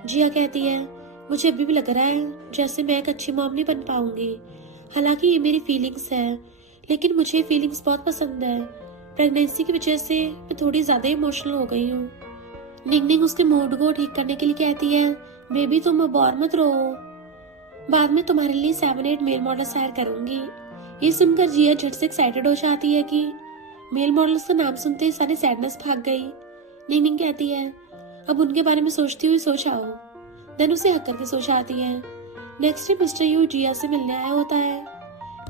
जिया कहती है मुझे अभी भी लग रहा है जैसे मैं एक अच्छी मॉम नहीं बन पाऊंगी, हालांकि ये मेरी फीलिंग्स है लेकिन मुझे फीलिंग्स बहुत पसंद है। प्रेगनेंसी की वजह से मैं थोड़ी ज्यादा इमोशनल हो गई हूँ। निंगनिंग उसके मूड को ठीक करने के लिए कहती है बेबी तुम अब और मत रो, बाद में तुम्हारे लिए 7-8 मेल मॉडल्स हायर करूंगी। ये सुनकर जिया झट से एक्साइटेड हो जाती है कि मेल मॉडल्स का नाम सुनते ही सारी सैडनेस भाग गई। निंगनिंग कहती है अब उनके बारे में सोचती हुई सो जाओ। देन उसे हक करके सो जाती है। नेक्स्ट डे मिस्टर यू जिया से मिलने आया होता है।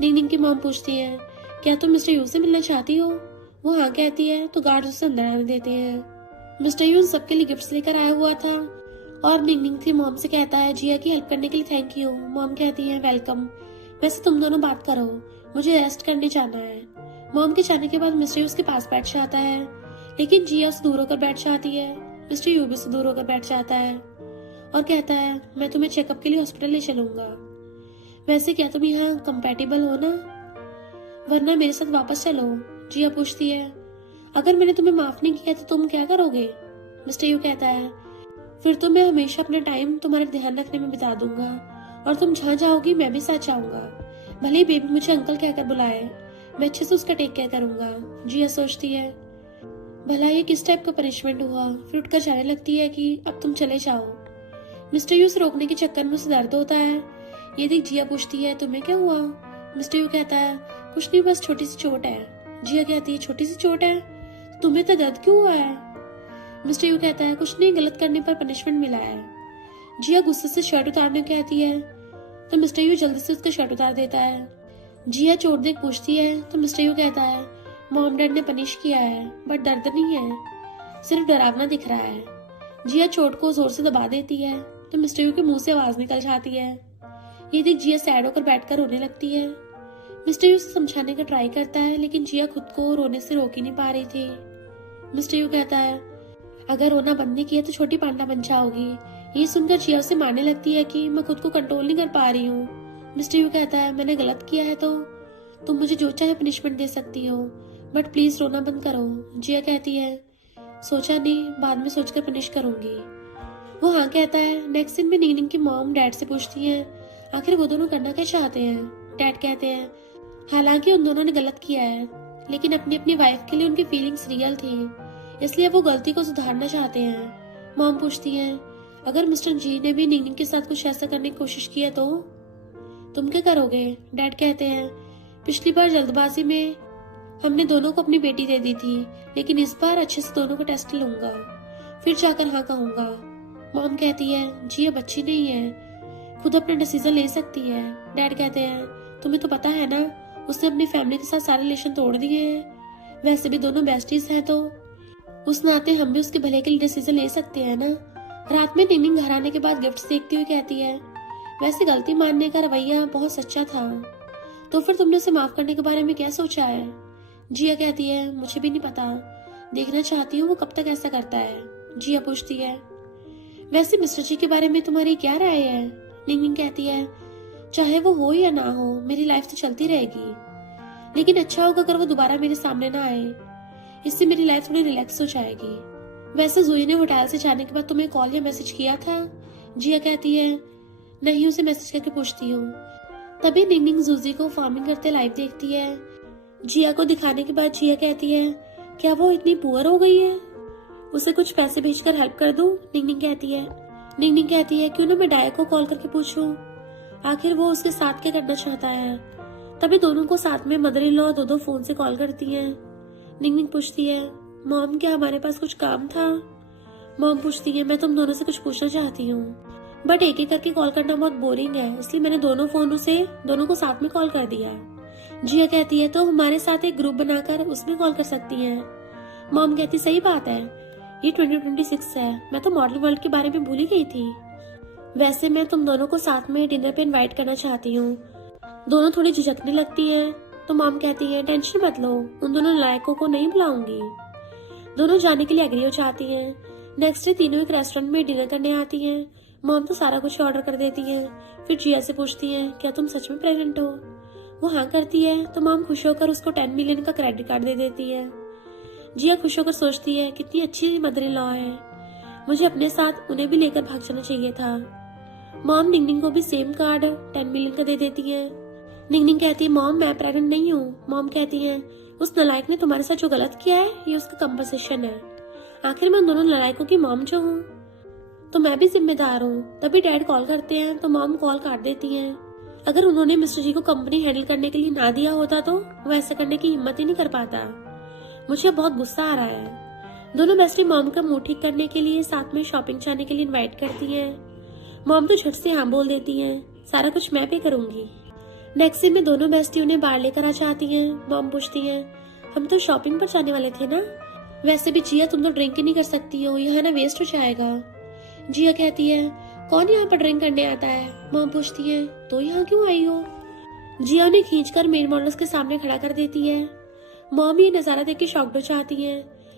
निंगनिंग की मॉम पूछती है क्या तुम मिस्टर यू से मिलना चाहती हो? वो हाँ कहती है तो गार्ड उसे अंदर आने देते हैं। मिस्टर यू सबके लिए गिफ्ट्स लेकर आया हुआ था और निंगनिंग की मॉम से कहता है जिया की हेल्प करने के लिए थैंक यू। मॉम कहती है वेलकम, वैसे तुम दोनों बात करो, मुझे रेस्ट करने जाना है। मॉम के जाने के बाद मिस्टर यू उसके पास बैठ जाता है लेकिन जिया उससे दूर होकर बैठ जाती है। मिस्टर यू भी उससे दूर होकर बैठ जाता है और कहता है मैं तुम्हें चेकअप के लिए हॉस्पिटल ले चलूंगा, वैसे क्या तुम यहाँ कंपैटिबल हो ना, वरना मेरे साथ वापस चलो। जिया पूछती है अगर मैंने तुम्हें माफ नहीं किया तो तुम क्या करोगे? मिस्टर यू कहता है फिर तो मैं हमेशा अपना टाइम तुम्हारे ध्यान रखने में बिता दूंगा और तुम जहाँ जाओगी मैं भी साथ जाऊंगा, भले ही बेबी मुझे अंकल कहकर बुलाए, मैं अच्छे से उसका टेक केयर करूंगा। जिया सोचती है भला ये किस टाइप का पनिशमेंट हुआ, फिर उठकर जाने लगती है कि अब तुम चले जाओ। मिस्टर यू से रोकने के चक्कर में उसे दर्द होता है। ये देख जिया पूछती है तुम्हें क्या हुआ? मिस्टर यू कहता है कुछ नहीं बस छोटी सी चोट है। जिया कहती है छोटी सी चोट है, तुम्हें तो दर्द क्यों हुआ है? मिस्टर यू कहता है कुछ नहीं, गलत करने पर पनिशमेंट मिला है। जिया गुस्से से शर्ट उतारने कहती है तो मिस्टर यू जल्दी से उसका शर्ट उतार देता है। जिया चोट देख पूछती है तो मिस्टर यू कहता है मॉम डैड ने पनिश किया है बट दर्द नहीं है, सिर्फ डरावना दिख रहा है। जिया चोट को जोर से दबा देती है तो मिस्टर यू के मुंह से आवाज निकल जाती है। ये देख जिया सैड होकर बैठकर रोने लगती है। मिस्टर यू से समझाने का ट्राई करता है लेकिन जिया खुद को रोने से रोक ही नहीं पा रही थी। मिस्टर यू कहता है अगर रोना बंद नहीं किया तो छोटी पांडा बन जाओगी। ये सुनकर जिया उसे मारने लगती है कि मैं खुद को कंट्रोल नहीं कर पा रही हूँ, मिस्टर यू कहता है मैंने गलत किया है तो तुम मुझे जो चाहे पनिशमेंट दे सकती हो, बट प्लीज रोना बंद करो। जिया कहती है सोचा नहीं, बाद में सोचकर पनिश करूंगी। वो हाँ कहता है। नेक्स्ट सीन में नीनिंग की मॉम डैड से पूछती है आखिर वो दोनों करना क्या चाहते हैं। डैड कहते हैं हालांकि उन दोनों ने गलत किया है, लेकिन अपनी अपनी वाइफ के लिए उनकी फीलिंग्स रियल थी, इसलिए वो गलती को सुधारना चाहते हैं। मॉम पूछती है अगर मिस्टर जी ने भी नीनिंग के साथ कुछ ऐसा करने की कोशिश किया तो तुम क्या करोगे। डैड कहते हैं पिछली बार जल्दबाजी में हमने दोनों को अपनी बेटी दे दी थी, लेकिन इस बार अच्छे से दोनों को टेस्ट लूंगा, फिर जाकर हाँ कहूंगा। मॉम कहती है जी अब अच्छी नहीं है, खुद अपना डिसीजन ले सकती है। डैड कहते हैं तुम्हें तो पता है ना उसने अपनी फैमिली के साथ सारे रिलेशन तोड़ दिए हैं, वैसे भी दोनों बेस्टीज हैं तो उस नाते हम भी उसके भले के लिए डिसीजन ले सकते हैं ना। रात में नीनिंग घर आने के बाद गिफ्ट्स देखती हुई कहती है वैसे गलती मानने का रवैया बहुत सच्चा था, तो फिर तुमने उसे माफ करने के बारे में क्या सोचा है। जिया कहती है मुझे भी नहीं पता, देखना चाहती हूँ वो कब तक ऐसा करता है। जिया पूछती है वैसे मिस्टर जी के बारे में तुम्हारी क्या राय है। नीनिंग कहती है चाहे वो हो या ना हो मेरी लाइफ तो चलती रहेगी, लेकिन अच्छा होगा अगर वो दोबारा मेरे सामने ना आए, इससे मेरी लाइफ थोड़ी रिलैक्स हो जाएगी। वैसे जूही ने होटल से जाने के बाद तुम्हें कॉल या मैसेज किया था। जिया कहती है नहीं, उसे मैसेज करके पूछती हूँ। तभी निंगनिंग जूजी को फार्मिंग करते लाइव देखती है। जिया को दिखाने के बाद जिया कहती है क्या वो इतनी पुअर हो गई है, उसे कुछ पैसे भेजकर हेल्प कर दूं। निंगनिंग कहती है क्यों ना मैं डाया को कॉल करके पूछूं आखिर वो उसके साथ क्या करना चाहता है। तभी दोनों को साथ में मदर इन लॉ दो फोन से कॉल करती हैं। निंगनिंग पूछती है मॉम क्या हमारे पास कुछ काम था। मॉम पूछती है मैं तुम दोनों से कुछ पूछना चाहती हूँ, बट एक एक करके कॉल करना बहुत बोरिंग है, इसलिए मैंने दोनों फोनों से दोनों को साथ में कॉल कर दिया। जिया कहती है तो हमारे साथ एक ग्रुप बनाकर उसमें कॉल कर सकती हैं। मॉम कहती सही बात है, ये 2026 है, मैं तो मॉडल वर्ल्ड के बारे में भूल ही गई थी। वैसे मैं तुम दोनों को साथ में डिनर पे इनवाइट करना चाहती हूँ। दोनों थोड़ी झिझकने लगती हैं, तो मॉम कहती है टेंशन मत लो, उन दोनों नालायकों को नहीं बुलाऊंगी। दोनों जाने के लिए एग्री हो जाती हैं। नेक्स्ट डे तीनों एक रेस्टोरेंट में डिनर करने आती हैं। मॉम तो सारा कुछ ऑर्डर कर देती हैं। फिर जिया से पूछती हैं क्या तुम सच में प्रेग्नेंट हो। वो हाँ करती है तो मॉम खुश होकर उसको 10 मिलियन का क्रेडिट कार्ड दे देती है। जिया खुश होकर सोचती है कितनी अच्छी मदर इन लॉ है, मुझे अपने साथ उन्हें भी लेकर भाग जाना चाहिए था। मॉम निंगनिंग को भी सेम कार्ड 10 मिलियन का दे देती है। निंगनिंग कहती है मॉम मैं प्रेग्नेंट नहीं हूँ। मॉम कहती है उस नालायक ने तुम्हारे साथ जो गलत किया है ये उसका कंपनसेशन है, आखिर मैं उन दोनों नालायकों की मॉम जो हूँ तो मैं भी जिम्मेदार हूँ। तभी डैड कॉल करते हैं तो मॉम कॉल काट देती हैं। अगर उन्होंने मिस्टर जी को कंपनी हैंडल करने के लिए ना दिया होता तो वो ऐसा करने की हिम्मत ही नहीं कर पाता। मुझे बहुत गुस्सा आ रहा है। दोनों बेस्टी मॉम का मुंह ठीक करने के लिए साथ में शॉपिंग जाने के लिए इनवाइट करती हैं। मॉम तो झट से हाँ बोल देती हैं, सारा कुछ मैं पे करूंगी। नेक्स्ट सीन में दोनों बेस्टी उन्हें बाहर लेकर आ जाती हैं। मॉम पूछती हैं हम तो शॉपिंग पर जाने वाले थे ना, वैसे भी जिया तुम तो ड्रिंक ही नहीं कर सकती हो, यह ना वेस्ट हो जाएगा। जिया कहती है कौन यहाँ पर ड्रिंक करने आता है। मॉम पूछती है तो यहाँ क्यों आई हो। जिया उन्हें खींचकर मेल मॉडल्स के सामने खड़ा कर देती है। मॉम ये नजारा देख के शॉक्ड हो जाती है,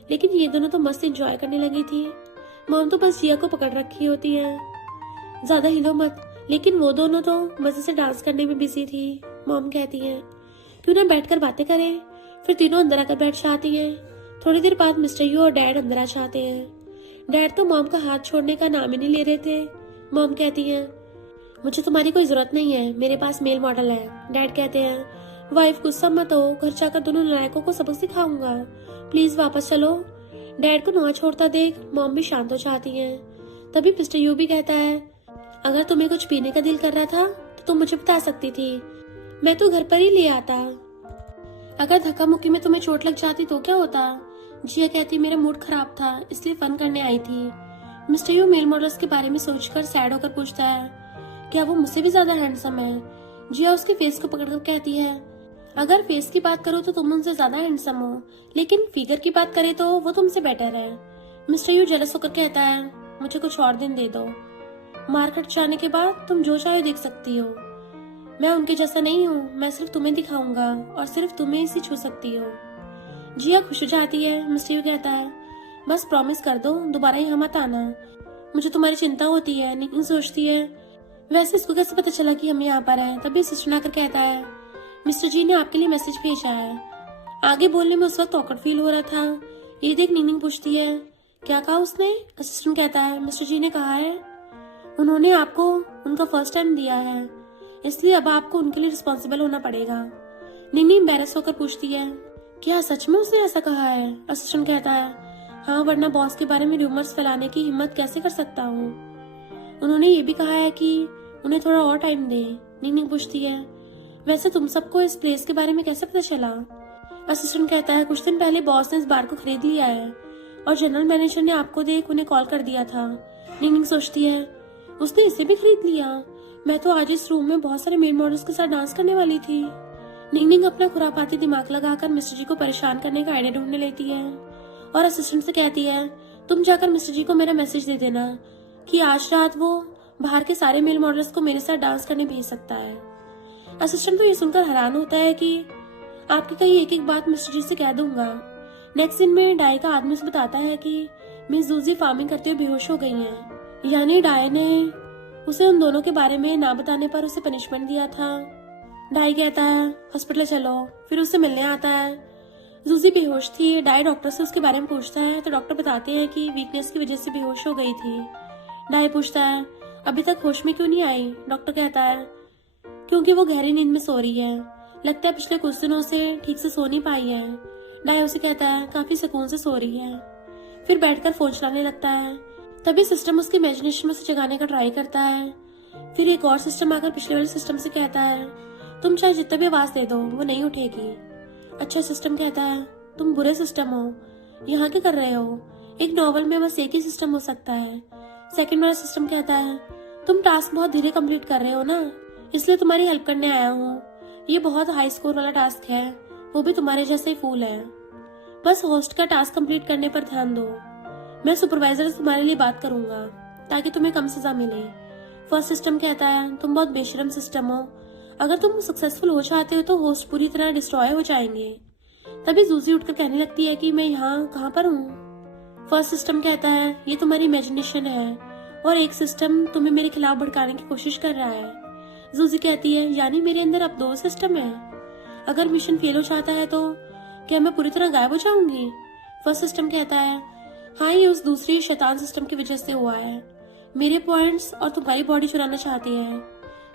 लेकिन ये दोनों तो मस्त एंजॉय करने लगी थी। मॉम तो बस जिया को पकड़ रखी होती है, ज्यादा हिलो मत, लेकिन वो दोनों तो मजे से डांस करने में बिजी थी। मॉम कहती है क्यों ना बैठकर बातें करें। फिर तीनों अंदर आकर बैठ जाती हैं। थोड़ी देर बाद मिस्टर यू और डैड अंदर आ जाते हैं। डैड तो मॉम का हाथ छोड़ने का नाम ही नहीं ले रहे थे। मॉम कहती है मुझे तुम्हारी कोई जरूरत नहीं है, मेरे पास मेल मॉडल है। डैड कहते हैं वाइफ गुस्सा मत हो, घर जाकर दोनों नालायकों को सबक सिखाऊंगा, प्लीज वापस चलो। डैड को ना छोड़ता देख मॉम भी शांत हो जाती है। तभी मिस्टर यू भी कहता है अगर तुम्हें कुछ पीने का दिल कर रहा था तो तुम मुझे बता सकती थी, मैं तो घर पर ही ले आता। अगर धक्का मुक्की में तुम्हें चोट लग जाती तो क्या होता। जिया कहती मेरा मूड खराब था इसलिए फन करने आई थी। मिस्टर यू मेल मॉडल्स के बारे में सोचकर सैड होकर पूछता है क्या वो मुझसे भी ज्यादा हैंडसम है। जिया उसके फेस को पकड़कर कहती है अगर फेस की बात करो तो तुम उनसे ज्यादा हैंडसम हो, लेकिन फिगर की बात करें तो वो तुमसे बेटर है। मिस्टर यू जेलस होकर कहता है मुझे कुछ और दिन दे दो, मार्केट जाने के बाद तुम जो चाहे देख सकती हो, मैं उनके जैसा नहीं हूँ, मैं सिर्फ तुम्हें दिखाऊंगा और सिर्फ तुम्हें इसी छू सकती हो। जिया खुश हो जाती है। मिस्टर यू कहता है बस प्रॉमिस कर दो दोबारा यहाँ मत आना, मुझे तुम्हारी चिंता होती है। नितिन सोचती है वैसे इसको कैसे पता चला कि हम यहाँ पर हैं? तभी असिस्टेंट आकर कहता है मिस्टर जी ने आपके लिए मैसेज भेजा है। आगे बोलने में उस वक्त ऑकवर्ड फील हो रहा था। ये देख नीनिंग पूछती है क्या कहा उसने? असिस्टेंट कहता है मिस्टर जी ने कहा है उन्होंने आपको उनका फर्स्ट टाइम दिया है, इसलिए अब आपको उनके लिए रिस्पॉन्सिबल होना पड़ेगा। नीनी एम्बेरस होकर पूछती है क्या सच में उसने ऐसा कहा है? असिस्टेंट कहता है हाँ, वरना बॉस के बारे में रूमर्स फैलाने की हिम्मत कैसे कर सकता हूँ। उन्होंने ये भी कहा है कि उन्हें थोड़ा और टाइम दे। नीनी पूछती है वैसे तुम सबको इस प्लेस के बारे में कैसे पता चला? असिस्टेंट कहता है कुछ दिन पहले बॉस ने इस बार को खरीद लिया है और जनरल मैनेजर ने आपको देख उन्हें कॉल कर दिया था। नीनी सोचती है उसने इसे भी खरीद लिया। मैं तो आज इस रूम में बहुत सारे मेल मॉडल्स के साथ डांस करने वाली थी। निंगनिंग अपना खुरापाती दिमाग लगाकर मिस्टर जी को परेशान करने का आइडिया ढूंढने लेती है और असिस्टेंट से कहती है तुम जाकर मिस्टर जी को मेरा मैसेज दे देना कि आज रात वो बाहर के सारे मेल मॉडल्स को मेरे साथ डांस करने भेज सकता है। असिस्टेंट तो ये सुनकर हैरान होता है कि आपकी कहीं एक एक बात मिस्टर जी से कह दूंगा। नेक्स्ट दिन में डाई का आदमी से बताता है कि मिस जूजी फार्मिंग करते हुए बेहोश हो गई हैं। यानी डाई ने उसे उन दोनों के बारे में ना बताने पर उसे पनिशमेंट दिया था। डाई कहता है हॉस्पिटल चलो, फिर उससे मिलने आता है। जूजी बेहोश थी। डाई डॉक्टर से उसके बारे में पूछता है तो डॉक्टर बताते हैं कि वीकनेस की वजह से बेहोश हो गई थी। डाई पूछता है अभी तक होश में क्यों नहीं आई? डॉक्टर कहता है क्योंकि वो गहरी नींद में सो रही है, लगता है पिछले कुछ दिनों से ठीक से सो नहीं पाई है। डाई उसे कहता है काफी सुकून से सो रही है, फिर बैठकर फोन चलाने लगता है। तभी सिस्टम उसके इमेजिनेशन में उसे जगाने का ट्राई करता है। फिर एक और सिस्टम आकर पिछले वाले सिस्टम से कहता है तुम चाहे जितना भी आवाज दे दो वो नहीं उठेगी। अच्छा सिस्टम कहता है तुम बुरे सिस्टम हो, यहाँ क्या कर रहे हो? एक नॉवल में बस एक ही सिस्टम हो सकता है। सेकंड वाला सिस्टम कहता है तुम टास्क बहुत धीरे कंप्लीट कर रहे हो ना, इसलिए तुम्हारी हेल्प करने आया हूँ। ये बहुत हाई स्कोर वाला टास्क है, वो भी तुम्हारे जैसे ही फूल है। बस होस्ट का टास्क कंप्लीट करने पर ध्यान दो। मैं सुपरवाइजर से तुम्हारे लिए बात करूंगा ताकि तुम्हें कम सजा मिले। फर्स्ट सिस्टम कहता है तुम बहुत बेशरम सिस्टम हो, अगर तुम सक्सेसफुल हो चाहते हो तो होस्ट पूरी तरह डिस्ट्रॉय हो जाएंगे। तभी जूजी उठकर कहने लगती है कि मैं यहाँ कहाँ पर हूँ। फर्स्ट सिस्टम कहता है ये तुम्हारी इमेजिनेशन है और एक सिस्टम तुम्हें मेरे खिलाफ भड़काने की कोशिश कर रहा है। जूजी कहती है यानी मेरे अंदर अब दो सिस्टम है, अगर मिशन फेल हो जाता है तो क्या मैं पूरी तरह गायब हो जाऊंगी? फर्स्ट सिस्टम कहता है हाँ, ये उस दूसरी शैतान सिस्टम की वजह से हुआ है, मेरे पॉइंट्स और तुम्हारी बॉडी चुराना चाहती है।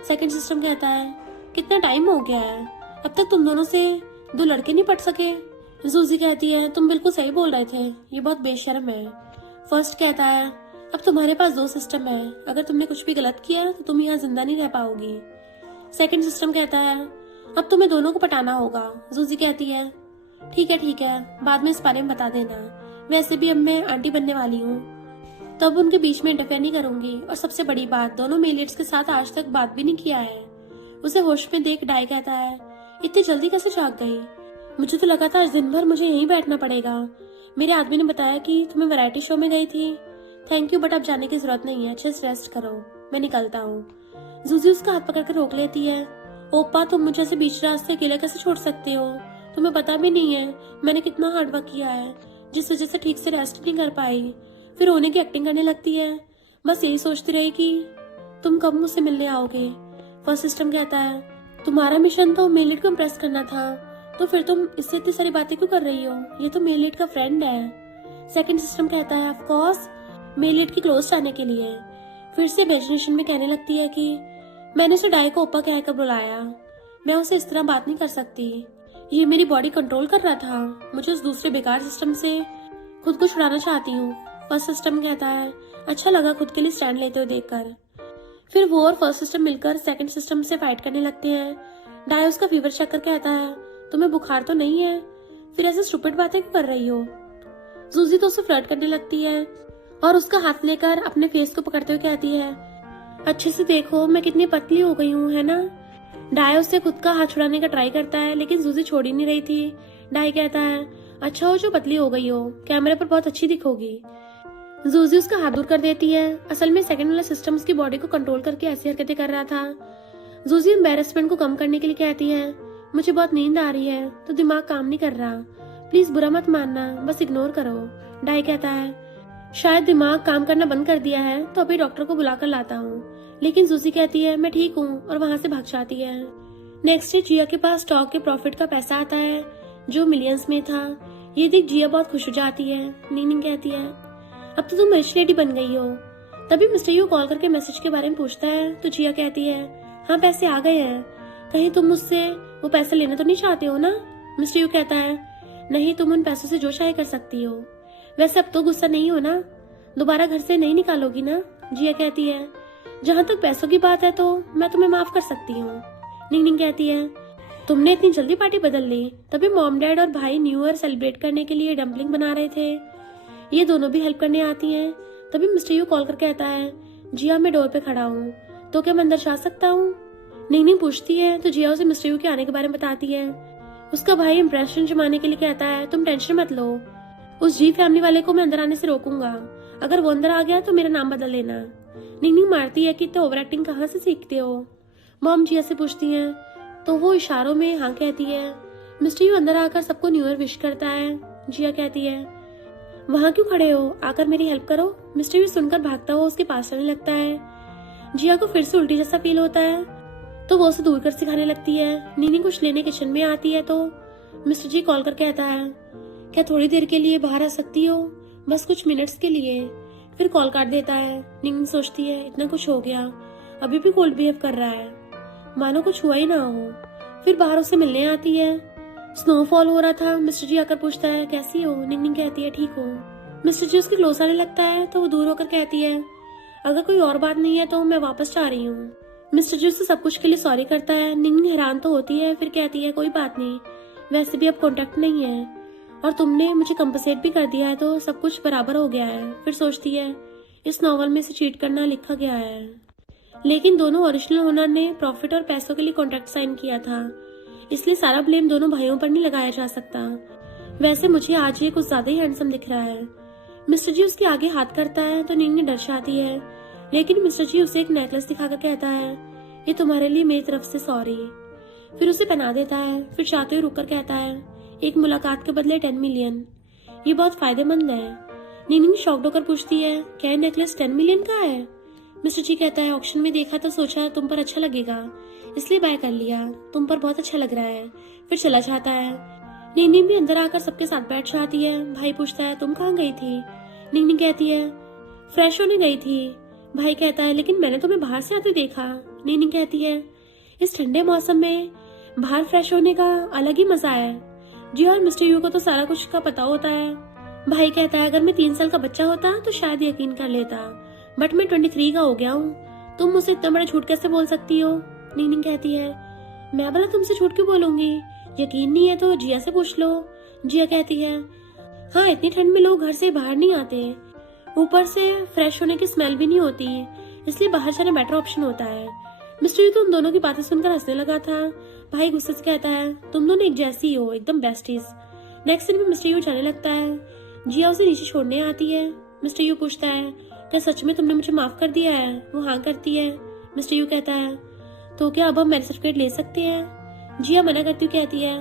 सेकंड सिस्टम कहता है कितना टाइम हो गया है, अब तक तुम दोनों से दो लड़के नहीं पट सके। जूजी कहती है तुम बिल्कुल सही बोल रहे थे, ये बहुत बेशर्म है। फर्स्ट कहता है अब तुम्हारे पास दो सिस्टम है, अगर तुमने कुछ भी गलत किया तो तुम यहाँ जिंदा नहीं रह पाओगी। सेकंड सिस्टम कहता है अब तुम्हें दोनों को पटाना होगा। जूजी कहती है ठीक है, बाद में इस बारे में बता देना, वैसे भी अब मैं आंटी बनने वाली हूँ, तब उनके बीच में इंटरफेयर नहीं करूंगी। और सबसे बड़ी बात, दोनों मेलेट्स के साथ आज तक बात भी नहीं किया है। उसे होश में देख डाई कहता है इतनी जल्दी कैसे जाग गई? मुझे तो लगा था आज दिन भर मुझे यहीं बैठना पड़ेगा। मेरे आदमी ने बताया कि तुम्हें वैरायटी शो में गई थी। थैंक यू, बट अब जाने की जरूरत नहीं है, जस्ट रेस्ट करो, मैं निकलता हूँ। जूजी उसका हाथ पकड़कर रोक लेती है। ओपा तुम मुझे ऐसे बीच रास्ते अकेले कैसे छोड़ सकते हो? तुम्हें पता भी नहीं है मैंने कितना हार्डवर्क किया है, जिस वजह से ठीक से रेस्ट नहीं कर पाई। फिर रोने की एक्टिंग करने लगती है। बस यही सोचती रही कि तुम कब मुझसे मिलने आओगे। फर्स्ट सिस्टम कहता है तुम्हारा मिशन तो मेलेट को इम्प्रेस करना था, तो फिर तुम इससे इतनी सारी बातें क्यों कर रही हो? ये तो मेलेट का फ्रेंड है। सेकंड सिस्टम कहता है ऑफ कोर्स, मेलेट की क्लोज जाने के लिए। फिर से इमेजिनेशन में कहने लगती है कि मैंने उसे डाई को ओपा कहकर बुलाया, मैं उसे इस तरह बात नहीं कर सकती, ये मेरी बॉडी कंट्रोल कर रहा था, मुझे उस दूसरे बेकार सिस्टम से खुद को छुड़ाना चाहती हूँ। फर्स्ट सिस्टम कहता है अच्छा लगा खुद के लिए स्टैंड लेते हुए देखकर। फिर वो और फर्स्ट सिस्टम मिलकर सेकंड सिस्टम से फाइट करने लगते हैं। डाई उसका फीवर चेक कर कहता है तुम्हें बुखार तो नहीं है, फिर ऐसे स्टूपिड बातें क्यों कर रही हो? जूजी तो उसे फ्लर्ट करने लगती है और उसका हाथ लेकर अपने फेस को पकड़ते हुए कहती है अच्छे से देखो मैं कितनी पतली हो गई हूँ, है ना? डाई उससे खुद का हाथ छुड़ाने का ट्राई करता है लेकिन जूजी छोड़ ही नहीं रही थी। डाई कहता है अच्छा हो जो पतली हो गई हो, कैमरे पर बहुत अच्छी दिखोगी। जूजी उसका हाथ दूर कर देती है। असल में सेकंड वाला सिस्टम उसकी बॉडी को कंट्रोल करके ऐसी हरकतें कर रहा था। जूजी एम्बैरेसमेंट को कम करने के लिए कहती है मुझे बहुत नींद आ रही है तो दिमाग काम नहीं कर रहा, प्लीज बुरा मत मानना, बस इग्नोर करो। डाई कहता है शायद दिमाग काम करना बंद कर दिया है तो अभी डॉक्टर को बुलाकर लाता हूँ, लेकिन जूसी कहती है मैं ठीक हूँ और वहां से भाग जाती है। नेक्स्ट डे जिया के पास स्टॉक के प्रॉफिट का पैसा आता है जो मिलियंस में था। ये देख जिया बहुत खुश हो जाती है। नीनिंग कहती है अब तो तुम रिच लेडी बन गई हो। तभी मिस्टर यू कॉल करके मैसेज के बारे में पूछता है तो जिया कहती है हाँ पैसे आ गए हैं, कहीं तुम मुझसे वो पैसे लेना तो नहीं चाहते हो ना। मिस्टर यू कहता है नहीं, तुम उन पैसों से जो चाहे कर सकती हो। वैसे अब तो गुस्सा नहीं हो ना, दोबारा घर से नहीं निकालोगी ना। जिया कहती है जहां तक पैसों की बात है तो मैं तुम्हें माफ कर सकती हूँ। निंग कहती है तुमने इतनी जल्दी पार्टी बदल ली। तभी मॉम डैड और भाई न्यू ईयर सेलिब्रेट करने के लिए डम्पलिंग बना रहे थे। ये दोनों भी हेल्प करने आती हैं। तभी मिस्टर यू कॉल कर कहता है जिया मैं डोर पे खड़ा हूँ तो क्या मैं अंदर जा सकता हूँ। निंग पूछती है तो जिया उसे मिस्टर यू के आने के बारे में बताती है। उसका भाई इम्प्रेशन जमाने के लिए कहता है तुम टेंशन मत लो, उस जी फैमिली वाले को मैं अंदर आने से रोकूंगा, अगर वो अंदर आ गया तो मेरा नाम बदल लेना। निंग मारती है कि इतने ओवर एक्टिंग कहाँ से सीखते हो। मॉम जिया से पूछती है तो वो इशारों में हाँ कहती है। मिस्टर यू अंदर आकर सबको न्यू ईयर विश करता है। जिया कहती है वहां क्यों खड़े हो, आकर मेरी हेल्प करो। मिस्टर यू सुनकर भागता हुआ उसके पास आने लगता है। जिया को फिर से उल्टी जैसा फील होता है तो वो उसे दूर कर सिखाने लगती है। नीनी कुछ लेने किचन में आती है तो मिस्टर जी कॉल कर कहता है क्या थोड़ी देर के लिए बाहर आ सकती हो, बस कुछ मिनट्स के लिए। फिर कॉल काट देता है। नीनी सोचती है इतना कुछ हो गया, अभी भी कोल्ड बिहेव कर रहा है, मानो कुछ हुआ ही ना हो। फिर बाहर उसे मिलने आती है। स्नोफॉल हो रहा था। मिस्टर जी आकर पूछता है कैसी हो। निंग कहती है ठीक हूँ। मिस्टर जी उसके क्लोज आने लगता है तो वो दूर होकर कहती है अगर कोई और बात नहीं है तो मैं वापस जा रही हूँ। मिस्टर जी उससे सब कुछ के लिए सॉरी करता है। निंग हैरान तो होती है, फिर कहती है कोई बात नहीं, वैसे भी अब कॉन्टेक्ट नहीं है और तुमने मुझे कंपनसेट भी कर दिया है तो सब कुछ बराबर हो गया है। फिर सोचती है इस नॉवल में से चीट करना लिखा गया है, लेकिन दोनों ओरिजिनल ओनर ने प्रॉफिट और पैसों के लिए कॉन्ट्रैक्ट साइन किया था, इसलिए सारा ब्लेम दोनों भाइयों पर नहीं लगाया जा सकता। वैसे मुझे आज ये कुछ ज्यादा ही हैंडसम दिख रहा है। मिस्टर जी उसके आगे हाथ करता है तो निंग डर जाती है, लेकिन मिस्टर जी उसे एक नेकलेस दिखाकर कहता है ये तुम्हारे लिए मेरी तरफ से सॉरी। फिर उसे पहना देता है। फिर चाहते हुए रुककर कहता है एक मुलाकात के बदले 10 मिलियन, ये बहुत फायदेमंद है। निंग शॉक्ड होकर पूछती है क्या ये नेकलेस 10 मिलियन का है। मिस्टर जी कहता है ऑक्शन में देखा तो सोचा तुम पर अच्छा लगेगा, इसलिए बाय कर लिया, तुम पर बहुत अच्छा लग रहा है। फिर चला जाता है। निंग भी अंदर आकर सबके साथ बैठ जाती है। भाई पूछता है तुम कहाँ गई थी। निंग कहती है फ्रेश होने गई थी। भाई कहता है लेकिन मैंने तुम्हें बाहर से आते देखा। निंग कहती है इस ठंडे मौसम में बाहर फ्रेश होने का अलग ही मजा है। जी और मिस्टर यू को तो सारा कुछ का पता होता है। भाई कहता है अगर मैं 3 साल का बच्चा होता तो शायद यकीन कर लेता, बट मैं 23 का हो गया हूँ, तुम मुझसे इतना बड़ा झूठ कैसे बोल सकती हो। निंग कहती है मैं भला तुमसे झूठ क्यों बोलूंगी, यकीन नहीं है तो जिया से पूछ लो। जिया कहती है हाँ इतनी ठंड में लोग घर से बाहर नहीं आते, ऊपर से फ्रेश होने की स्मेल भी नहीं होती, इसलिए बाहर जाना बेटर ऑप्शन होता है। मिस्टर यू तो उन दोनों की बातें सुनकर हंसने लगा था। भाई गुस्से से कहता है तुम दोनों एक जैसी हो, एकदम बेस्टीज। नेक्स्ट दिन में मिस्टर यू जाने लगता है। जिया उसे नीचे छोड़ने आती है। मिस्टर यू पूछता है क्या सच में तुमने मुझे माफ कर दिया है। वो हाँ करती है। मिस्टर यू कहता है तो क्या अब हम मैरिज सर्टिफिकेट ले सकते हैं। जिया मना करती हुई कहती है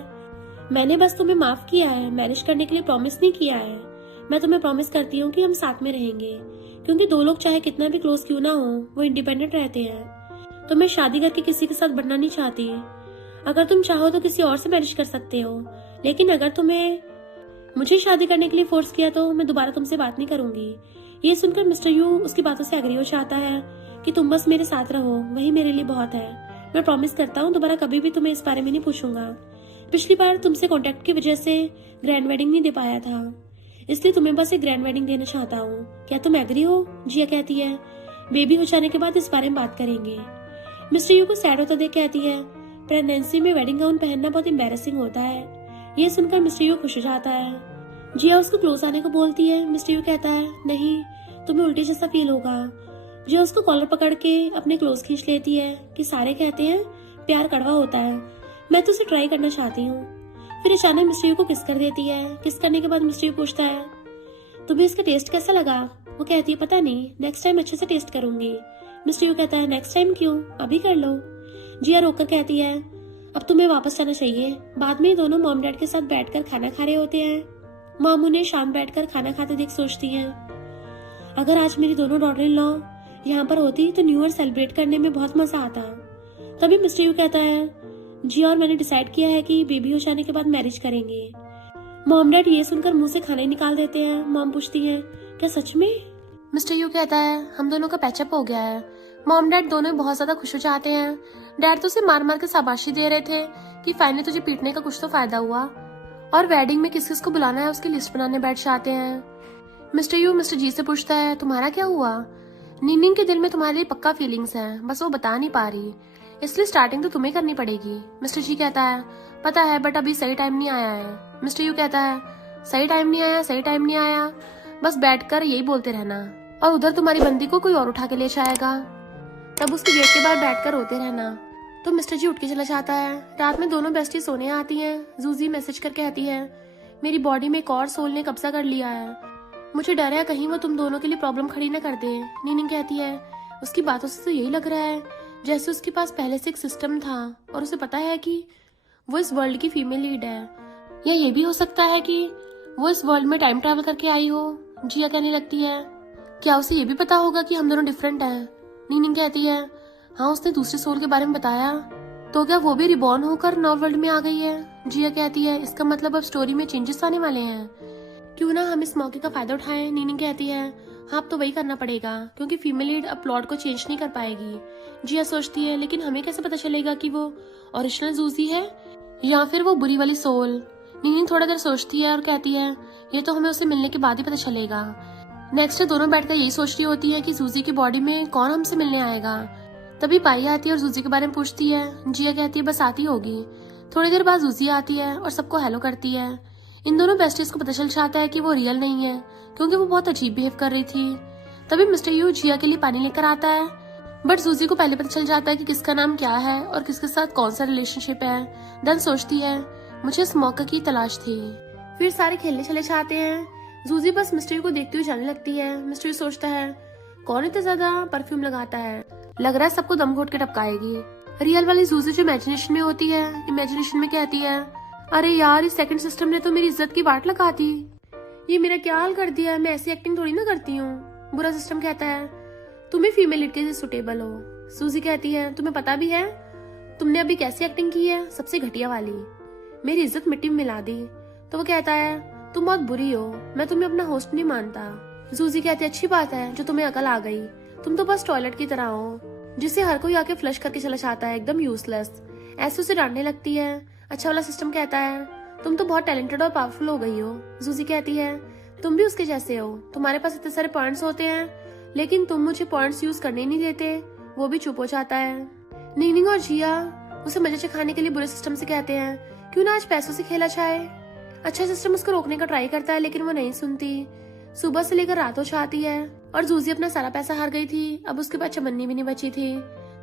मैंने बस तुम्हें माफ किया है, मैरिज करने के लिए प्रॉमिस नहीं किया है। मैं तुम्हें प्रॉमिस करती हूँ कि हम साथ में रहेंगे, क्योंकि दो लोग चाहे कितना भी क्लोज क्यों ना हो वो इंडिपेंडेंट रहते हैं। तो मैं शादी करके किसी के साथ बढ़ना नहीं चाहती। अगर तुम चाहो तो किसी और से मैरिज कर सकते हो, लेकिन अगर तुम्हें मुझे शादी करने के लिए फोर्स किया तो मैं दोबारा तुमसे बात नहीं करूंगी। ये सुनकर मिस्टर यू उसकी बातों से एग्री हो जाता है कि तुम बस मेरे साथ रहो, वही मेरे लिए बहुत है। मैं प्रॉमिस करता हूँ दोबारा कभी भी तुम्हें इस बारे में नहीं पूछूंगा। पिछली बार तुमसे कॉन्टेक्ट की वजह से ग्रैंड वेडिंग नहीं दे पाया था, इसलिए तुम्हें बस एक ग्रैंड वेडिंग देना चाहता हूँ। क्या तुम एग्री हो। जिया कहती है बेबी हो जाने के बाद इस बारे में बात करेंगे। मिस्टर यू को सैड होता देख कहती है प्रेगनेंसी में वेडिंग गाउन पहनना बहुत एम्बैरेसिंग होता है। ये सुनकर मिस्टर यू खुश हो जाता है। जिया उसको क्लोज आने को बोलती है। मिस्टर यू कहता है नहीं, तुम्हें उल्टी जैसा फील होगा। जिया उसको कॉलर पकड़ के अपने क्लोज खींच लेती है कि सारे कहते हैं प्यार कड़वा होता है, मैं तो उसे ट्राई करना चाहती हूँ। फिर अचानक मिस्टर यू को किस कर देती है। किस करने के बाद मिस्टर यू पूछता है तुम्हें इसका टेस्ट कैसा लगा। वो कहती है पता नहीं, नेक्स्ट टाइम अच्छे से टेस्ट करूंगी। मिस्टर यू कहता है नेक्स्ट टाइम क्यों, अभी कर लो। जिया रोककर कहती है अब तुम्हें वापस जाना चाहिए। बाद में दोनों मॉम डैड के साथ बैठकर खाना खा रहे होते हैं। मॉम उन्हें शाम बैठकर खाना खाते देख सोचती हैं अगर आज मेरी दोनों डॉटर इन लॉ यहाँ पर होती तो न्यू ईयर सेलिब्रेट करने में बहुत मजा आता। तभी मिस्टर यू कहता है, जी और मैंने डिसाइड किया है कि बेबी हो जाने के बाद मैरिज करेंगे। मॉम डैड ये सुनकर मुंह से खाना ही निकाल देते हैं। मॉम पूछती है, क्या सच में? मिस्टर यू कहता है, हम दोनों का पैचअप हो गया है। मॉम डैड दोनों बहुत ज्यादा खुश हो जाते हैं। डैड तो उसे मार मार के शाबाशी दे रहे थे कि फाइनली तुझे पीटने का कुछ तो फायदा हुआ, और वेडिंग में किस किस को बुलाना है उसकी लिस्ट बनाने बैठ जाते हैं। मिस्टर यू मिस्टर जी से पूछता है, तुम्हारा क्या हुआ? नीनिंग के दिल में तुम्हारे लिए पक्का फीलिंग्स हैं, बस वो बता नहीं पा रही, इसलिए स्टार्टिंग तो तुम्हें करनी पड़ेगी। मिस्टर जी कहता है, पता है बट अभी सही टाइम नहीं आया है। मिस्टर यू कहता है, सही टाइम नहीं आया, सही टाइम नहीं आया, बस बैठकर यही बोलते रहना और उधर तुम्हारी बंदी को कोई और उठा के ले जाएगा, तब उसके गेट के बाहर बैठकर रोते रहना। तो मिस्टर जी उठ के चला जाता है। रात में दोनों बेस्टी सोने आती हैं। जूजी मैसेज कर कहती है, मेरी बॉडी में एक और सोल ने कब्जा कर लिया है, मुझे डर है कहीं वो तुम दोनों के लिए प्रॉब्लम खड़ी न कर दे। नीनिंग कहती है, उसकी बातों से तो यही लग रहा है जैसे उसके पास पहले से एक सिस्टम था और उसे पता है कि वो इस वर्ल्ड की फीमेल लीड है, या ये भी हो सकता है कि वो इस वर्ल्ड में टाइम ट्रैवल करके आई हो। जिया कहने लगती है, क्या उसे ये भी पता होगा कि हम दोनों डिफरेंट हैं? नीनिंग कहती है, हाँ उसने दूसरे सोल के बारे में बताया, तो क्या वो भी रिबॉर्न होकर नॉर्थ वर्ल्ड में आ गई है? जिया कहती है, इसका मतलब अब स्टोरी में चेंजेस आने वाले हैं, क्यों ना हम इस मौके का फायदा उठाएं। नीनिंग कहती है, हाँ अब तो वही करना पड़ेगा क्योंकि फीमेल लीड अब प्लॉट को चेंज नहीं कर पाएगी। जिया सोचती है, लेकिन हमें कैसे पता चलेगा कि वो ओरिजिनल जूजी है या फिर वो बुरी वाली सोल? नीनिंग थोड़ा देर सोचती है और कहती है, ये तो हमें उसे मिलने के बाद ही पता चलेगा। नेक्स्ट डे दोनों बैठकर यही सोच रही होती है कि जूजी की बॉडी में कौन हमसे मिलने आएगा। तभी पाई आती है और जूजी के बारे में पूछती है। जिया कहती है, बस आती होगी। थोड़ी देर बाद जूजी आती है और सबको हेलो करती है। इन दोनों बेस्टीज को पता चल जाता है कि वो रियल नहीं है क्योंकि वो बहुत अजीब बिहेव कर रही थी। तभी मिस्टर यू जिया के लिए पानी लेकर आता है, बट जूजी को पहले पता चल जाता है कि किसका नाम क्या है और किसके साथ कौन सा रिलेशनशिप है। देन सोचती है, मुझे इस मौका की तलाश थी। फिर सारे खेलने चले जाते हैं। जूजी बस मिस्टर यू को देखते हुए जाने लगती है। मिस्टर यू सोचता है, कौन इतना ज्यादा परफ्यूम लगाता है, लग रहा है सबको दम घोट के टपकाएगी। रियल वाली जूजी जो इमेजिनेशन में होती है, इमेजिनेशन में कहती है, अरे यार इस सेकंड सिस्टम ने तो मेरी इज्जत की बाट लगा दी, ये मेरा क्या हाल कर दिया, मैं ऐसी एक्टिंग थोड़ी ना करती हूँ। बुरा सिस्टम कहता है, तुम ही फीमेल लीड के लिए सुटेबल हो। सूजी कहती है, तुम्हें पता भी है तुमने अभी कैसी एक्टिंग की है, सबसे घटिया वाली, मेरी इज्जत मिट्टी में मिला दी। तो वो कहता है, तुम बहुत बुरी हो, मैं तुम्हें अपना होस्ट नहीं मानता। जूजी कहती है, अच्छी बात है जो तुम्हें अकल आ गई, तुम तो बस टॉयलेट की तरह हो जिसे हर कोई आके फ्लश करके चला जाता है, एकदम यूजलेस। ऐसे उसे डांटने लगती है। अच्छा वाला सिस्टम कहता है, तुम तो बहुत टैलेंटेड और पावरफुल हो गई हो। जूजी कहती है, तुम भी उसके जैसे हो, तुम्हारे पास इतने सारे पॉइंट्स होते हैं लेकिन तुम मुझे पॉइंट्स यूज करने नहीं देते। वो भी चुप हो जाता है। नीनिंग और जिया उसे मजे चखाने के लिए बुरे सिस्टम से कहते हैं, क्यों ना आज पैसों से खेला जाए। अच्छा सिस्टम उसको रोकने का ट्राई करता है लेकिन वो नहीं सुनती। सुबह से लेकर रात हो जाती है और जूजी अपना सारा पैसा हार गई थी, अब उसके पास चमन्नी भी नहीं बची थी।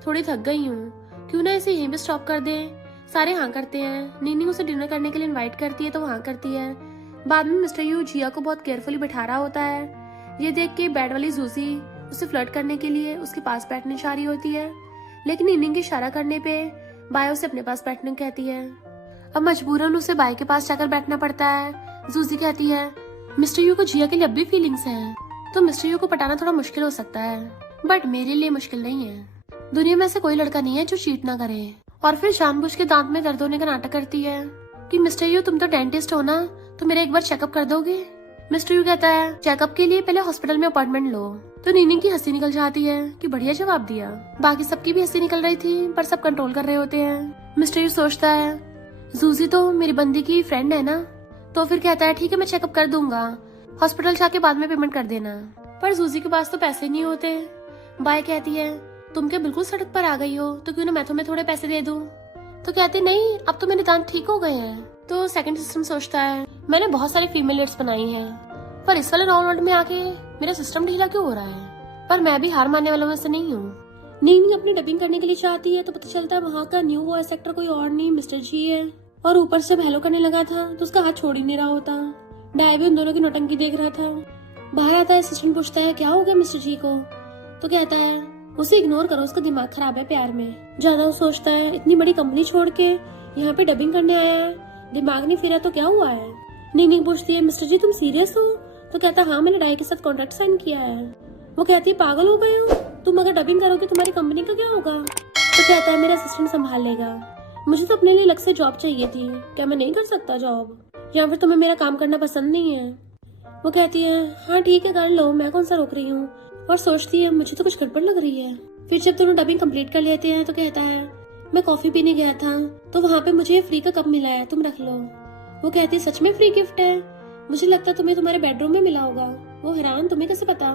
थोड़ी थक गई हूँ, क्यों ना इसे यहीं पे स्टॉप कर दे। सारे हाँ करते हैं। नीनिंग उसे डिनर करने के लिए इनवाइट करती है तो हाँ करती है। बाद में मिस्टर यू जिया को बहुत केयरफुली बैठा रहा होता है। ये देख के बैड वाली जूजी उसे फ्लर्ट करने के लिए उसके पास बैठने जा रही होती है, लेकिन नीनिंग के इशारा करने पे बाय उसे अपने पास बैठने कहती है। अब मजबूरन उसे बाय के पास जाकर बैठना पड़ता है। जूजी कहती है, मिस्टर यू को जिया के लिए अब भी फीलिंग्स हैं, तो मिस्टर यू को पटाना थोड़ा मुश्किल हो सकता है, बट मेरे लिए मुश्किल नहीं है। दुनिया में ऐसे कोई लड़का नहीं है जो चीट ना करे। और फिर जानबूझ के दांत में दर्द होने का नाटक करती है कि मिस्टर यू तुम तो डेंटिस्ट हो ना, तो मेरा एक बार चेकअप कर दोगे। मिस्टर यू कहता है, चेकअप के लिए पहले हॉस्पिटल में अपॉइंटमेंट लो। तो नीनिंग की हंसी निकल जाती है कि बढ़िया जवाब दिया। बाकी सबकी भी हंसी निकल रही थी पर सब कंट्रोल कर रहे होते हैं। मिस्टर यू सोचता है, जूजी तो मेरी बंदी की फ्रेंड है ना, तो फिर कहता है, ठीक है मैं चेकअप कर दूंगा, हॉस्पिटल जाके बाद में पेमेंट कर देना। पर जूजी के पास तो पैसे नहीं होते। बाय कहती है, तुम क्या बिल्कुल सड़क पर आ गई हो, तो क्यों ना मैं तुम्हें थोड़े पैसे दे दूं। तो कहते, नहीं अब तो मेरे दांत ठीक हो गए हैं। तो सेकंड सिस्टम सोचता है, मैंने बहुत सारी फीमेल लीड्स बनाई हैं, पर इस वाले राउंड में आके मेरा सिस्टम ढीला क्यों हो रहा है। पर मैं भी हार मानने वालों में से नहीं हूँ। नीनिंग अपनी डबिंग करने के लिए चाहती है तो पता चलता है वहाँ का न्यू वॉइस एक्टर कोई और नहीं मिस्टर जी है, और ऊपर से जब हेलो करने लगा था तो उसका हाथ छोड़ ही नहीं रहा होता। डाय भी उन दोनों की नौटंकी देख रहा था। बाहर आता है, असिस्टेंट पूछता है, क्या हो गया मिस्टर जी को। तो कहता है, उसे इग्नोर करो, उसका दिमाग खराब है प्यार में। ज्यादा सोचता है, इतनी बड़ी कंपनी छोड़ के यहाँ पे डबिंग करने आया है, दिमाग नहीं फिरा तो क्या हुआ है। नीनिंग पूछती है, मिस्टर जी तुम सीरियस हो। तो कहता है, हाँ मैंने डाई के साथ कॉन्ट्रैक्ट साइन किया है। वो कहती है, पागल हो गए हो, तुम अगर डबिंग करोगे तुम्हारी कंपनी का क्या होगा? तो कहता है मेरा असिस्टेंट संभाल लेगा। मुझे तो अपने लिए अलग से जॉब चाहिए थी, क्या मैं नहीं कर सकता जॉब? या फिर तुम्हें मेरा काम करना पसंद नहीं है? वो कहती है हाँ ठीक है कर लो, मैं कौन सा रोक रही हूँ। और सोचती है मुझे तो कुछ गड़बड़ लग रही है। फिर जब दोनों डबिंग कंप्लीट कर लेते हैं तो कहता है मैं कॉफी पीने गया था तो वहाँ पे मुझे फ्री का कप मिला है, तुम रख लो। वो कहती है सच में फ्री गिफ्ट है? मुझे लगता तुम्हें तुम्हारे बेडरूम में मिला होगा। वो हैरान, तुम्हें कैसे पता?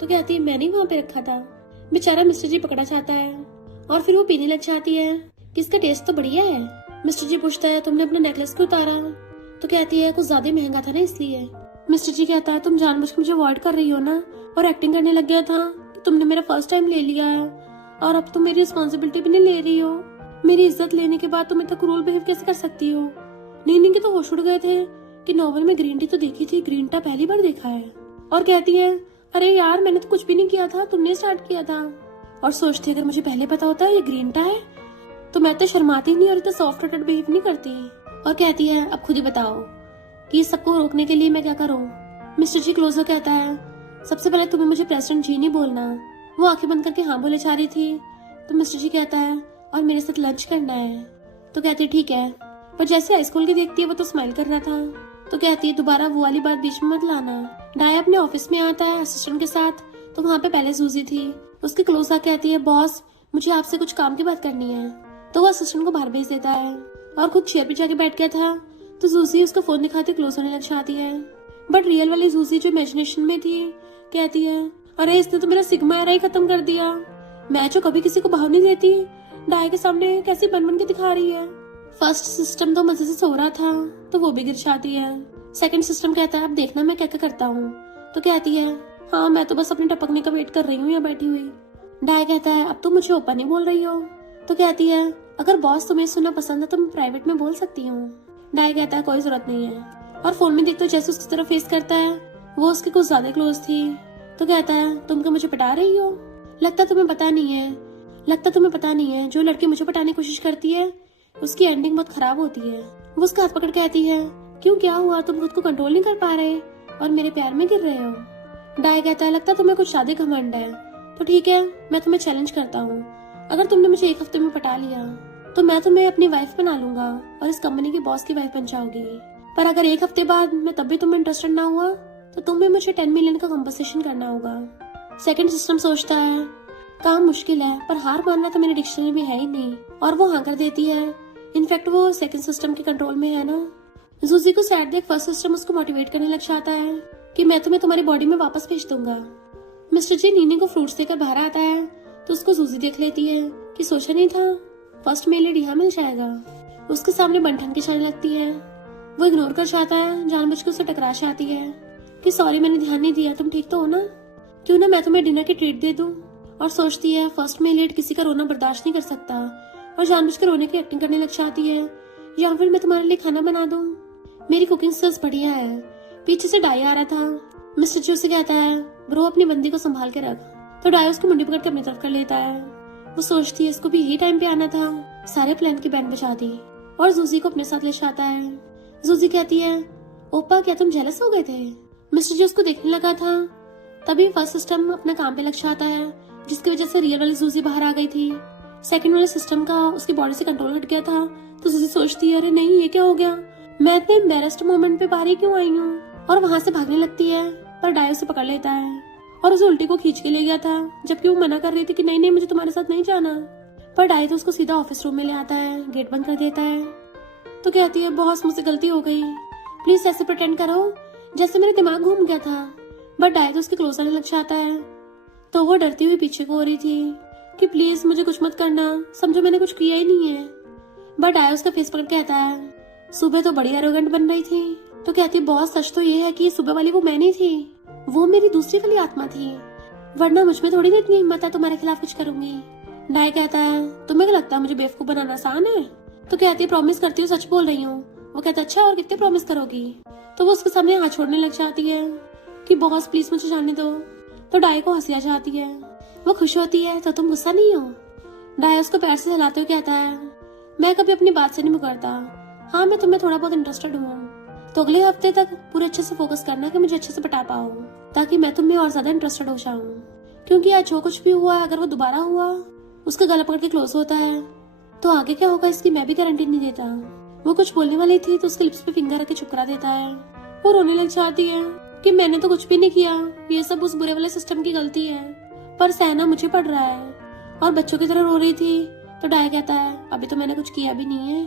तो कहती है मैंने वहाँ पे रखा था। बेचारा मिस्टर जी पकड़ा जाता है और फिर वो पीने लग जाती है कि इसका टेस्ट तो बढ़िया है। मिस्टर जी पूछता है तुमने अपना नेकलेस क्यों उतारा? तो कहती है कुछ ज्यादा महंगा था ना इसलिए। मिस्टर जी कहता है तुम जानबूझकर मुझे अवॉइड कर रही हो ना, और एक्टिंग करने लग गया था कि तुमने मेरा फर्स्ट टाइम ले लिया है और अब तुम मेरी रिस्पॉन्सिबिलिटी भी नहीं ले रही हो। मेरी इज्जत लेने के बाद तुम इतना क्रूर बिहेव कैसे कर सकती हो? नीनी के तो होश उड़ गए थे कि नॉवल में ग्रीन टी तो देखी थी, ग्रीन टी पहली बार देखा है। और कहती है अरे यार मैंने तो कुछ भी नहीं किया था, तुमने स्टार्ट किया था। और सोचती अगर मुझे पहले पता होता ये ग्रीन टी है तो मैं तो शर्माती नहीं और इतना सॉफ्ट हार्टेड बिहेव नहीं करती। और कहती है अब खुद ही बताओ कि सबको रोकने के लिए मैं क्या करूं? मिस्टर जी क्लोजर कहता है सबसे पहले तुम्हें मुझे प्रेसिडेंट जी नहीं बोलना। वो आंखें बंद करके हाँ बोले जा रही थी तो मिस्टर जी कहता है और मेरे साथ लंच करना है। तो कहती है ठीक है, पर जैसे हाई स्कूल की देखती है वो तो स्माइल कर रहा था। तो कहती है दोबारा वो वाली बात बीच में मत लाना। डाय अपने ऑफिस में आता है असिस्टेंट के साथ, तो वहाँ पे पहले सूजी थी। उसके क्लोज आके कहती है बॉस मुझे आपसे कुछ काम की बात करनी है। तो वो असिस्टेंट को बाहर भेज देता है और खुद चेयर पे जाके बैठ गया था। तो जूसी उसका फोन दिखाते क्लोज होने लग जाती है, बट रियल वाली जूसी जो इमेजिनेशन में थी कहती है अरे इसने तो मेरा सिग्मा एरा ही खत्म कर दिया। मैं जो कभी किसी को भाव नहीं देती डाय के सामने कैसे बन बन के दिखा रही है। फर्स्ट सिस्टम तो मजे से सो रहा था तो वो भी गिर जाती है। सेकंड सिस्टम कहता है अब देखना मैं क्या क्या करता हूँ। तो कहती है हाँ मैं तो बस अपने टपकने का वेट कर रही हूँ यहाँ बैठी हुई। डाय कहता है अब तुम मुझे ओपन नहीं बोल रही हो। तो कहती है अगर बॉस तुम्हें सुनना पसंद है तो मैं प्राइवेट में बोल सकती हूँ। डाय कहता है कोई जरूरत नहीं है। और फोन में देखते जैसे उसकी तरफ फेस करता है वो उसके कुछ ज्यादा क्लोज थी। तो कहता है तुम क्या मुझे पटा रही हो? लगता तुम्हें पता नहीं है जो लड़की मुझे पटाने की कोशिश करती है उसकी एंडिंग बहुत खराब होती है। वो उसका हाथ पकड़ कहती है क्यों क्या हुआ, तुम खुद को कंट्रोल नहीं कर पा रहे और मेरे प्यार में गिर रहे हो। डाय कहता है लगता तुम्हें कुछ ज्यादा घमंड है। तो ठीक है मैं तुम्हें चैलेंज करता हूँ, अगर तुमने मुझे एक हफ्ते में पटा लिया तो मैं तुम्हें अपनी वाइफ बना लूंगा और इस कंपनी की बॉस की वाइफ बन जाओगी। पर अगर एक हफ्ते बाद मैं तब भी तुम्हें इंटरेस्टेड ना हुआ तो तुम्हें मुझे 10 मिलियन का कंपनसेशन करना होगा। सेकंड सिस्टम सोचता है काम मुश्किल है पर हार मानना तो मेरी डिक्शनरी में है ही नहीं, और वो हाँ कर देती है। इनफैक्ट वो सेकंड सिस्टम के कंट्रोल में है ना। जूसी को सैड देख फर्स्ट सिस्टम उसको मोटिवेट करने लग जाता है कि मैं तुम्हें तुम्हारी बॉडी में वापस भेज दूंगा। मिस्टर जी नीनी को फ्रूट्स देकर बाहर आता है तो उसको जूसी देख लेती है कि सोचा नहीं था फर्स्ट मेल लेडी यहाँ मिल जाएगा। उसके सामने बनठन की जाने लगती है, वो इग्नोर कर जाता है, जानबूझकर उसे टकरा जाती है कि सॉरी मैंने ध्यान नहीं दिया, तुम ठीक तो हो ना? क्यों ना मैं तुम्हें डिनर की ट्रीट दे दूं। और सोचती है फर्स्ट मेल लेड किसी का रोना बर्दाश्त नहीं कर सकता और जानबूझकर रोने की एक्टिंग करने लग जाती है। या फिर मैं तुम्हारे लिए खाना बना दूं, मेरी कुकिंग स्किल्स बढ़िया है। पीछे से डाई आ रहा था। मिस्टर जी उसे कहता है ब्रो अपनी बंदी को संभाल के रख। तो डाई उसको मुंडी पकड़ के अपनी तरफ कर लेता है। वो सोचती है इसको भी यही टाइम पे आना था, सारे प्लान की बैंड बजा दी और जूसी को अपने साथ ले जाता है। जूसी कहती है ओपा क्या तुम जेलस हो गए थे? मिस्टर जी उसको देखने लगा था, तभी फर्स्ट सिस्टम अपने काम पे लग जाता है जिसकी वजह से रियल वाली जूसी बाहर आ गई थी। सेकंड वाले सिस्टम का उसकी बॉडी से कंट्रोल हट गया था तो जूसी सोचती है अरे नहीं ये क्या हो गया, मैं इतने एम्बेरस्ड मोमेंट पे बाहर ही क्यों आई हूँ। और वहां से भागने लगती है पर डाई उसे पकड़ लेता है और उसे उल्टी को खींच के ले गया था, जबकि वो मना कर रही थी कि नहीं नहीं मुझे तुम्हारे साथ नहीं जाना। पर डाई तो उसको सीधा ऑफिस रूम में ले आता है, गेट बंद कर देता है। तो कहती है बॉस मुझसे गलती हो गई, प्लीज ऐसे प्रिटेंड करो जैसे मेरा दिमाग घूम गया था। बट डाई तो उसके क्लोज आने लग जाता है तो वो डरती हुई पीछे को हो रही थी कि प्लीज मुझे कुछ मत करना, समझो मैंने कुछ किया ही नहीं है। बट डाई उसका फेस पकड़ कहता है सुबह तो बड़ी एरोगेंट बन रही थी। तो कहती बॉस सच तो ये है कि सुबह वाली वो मैं नहीं थी, वो मेरी दूसरी वाली आत्मा थी, वरना मुझ में थोड़ी ना इतनी हिम्मत है तुम्हारे खिलाफ कुछ करूंगी। डाई कहता है तुम्हें क्या लगता है मुझे बेवकूफ बनाना आसान है? तो कहती है प्रॉमिस करती हूँ सच बोल रही हूँ। वो कहता है अच्छा और कितने प्रॉमिस करोगी? तो वो उसके सामने हाथ छोड़ने लग जाती है कि बॉस प्लीज मुझे जाने दो। तो डाई को हंसी आ जाती है, वो खुश होती है तो तुम गुस्सा नहीं हो? डाई उसको पैर से हिलाते हुए कहता है मैं कभी अपनी बात से नहीं मुकरता, हाँ मैं तुम्हें थोड़ा बहुत इंटरेस्टेड हूँ, तो अगले हफ्ते तक पूरे अच्छे से फोकस करना कि मुझे अच्छे से पटा पाओ ताकि मैं तुम्हें और ज्यादा इंटरेस्टेड हो जाऊं। क्योंकि आज जो कुछ भी हुआ, अगर वो दोबारा हुआ, उसका गला पकड़ के क्लोज होता है तो आगे क्या होगा इसकी मैं भी गारंटी नहीं देता। वो कुछ बोलने वाली थी तो उसके लिप्स पे फिंगर रख के चुप करा देता है। वो रोने लग जाती है कि मैंने तो कुछ भी नहीं किया, ये सब उस बुरे वाले सिस्टम की गलती है, पर सहना मुझे पड़ रहा है। और बच्चों की तरह रो रही थी तो डाय कहता है अभी तो मैंने कुछ किया भी नहीं है,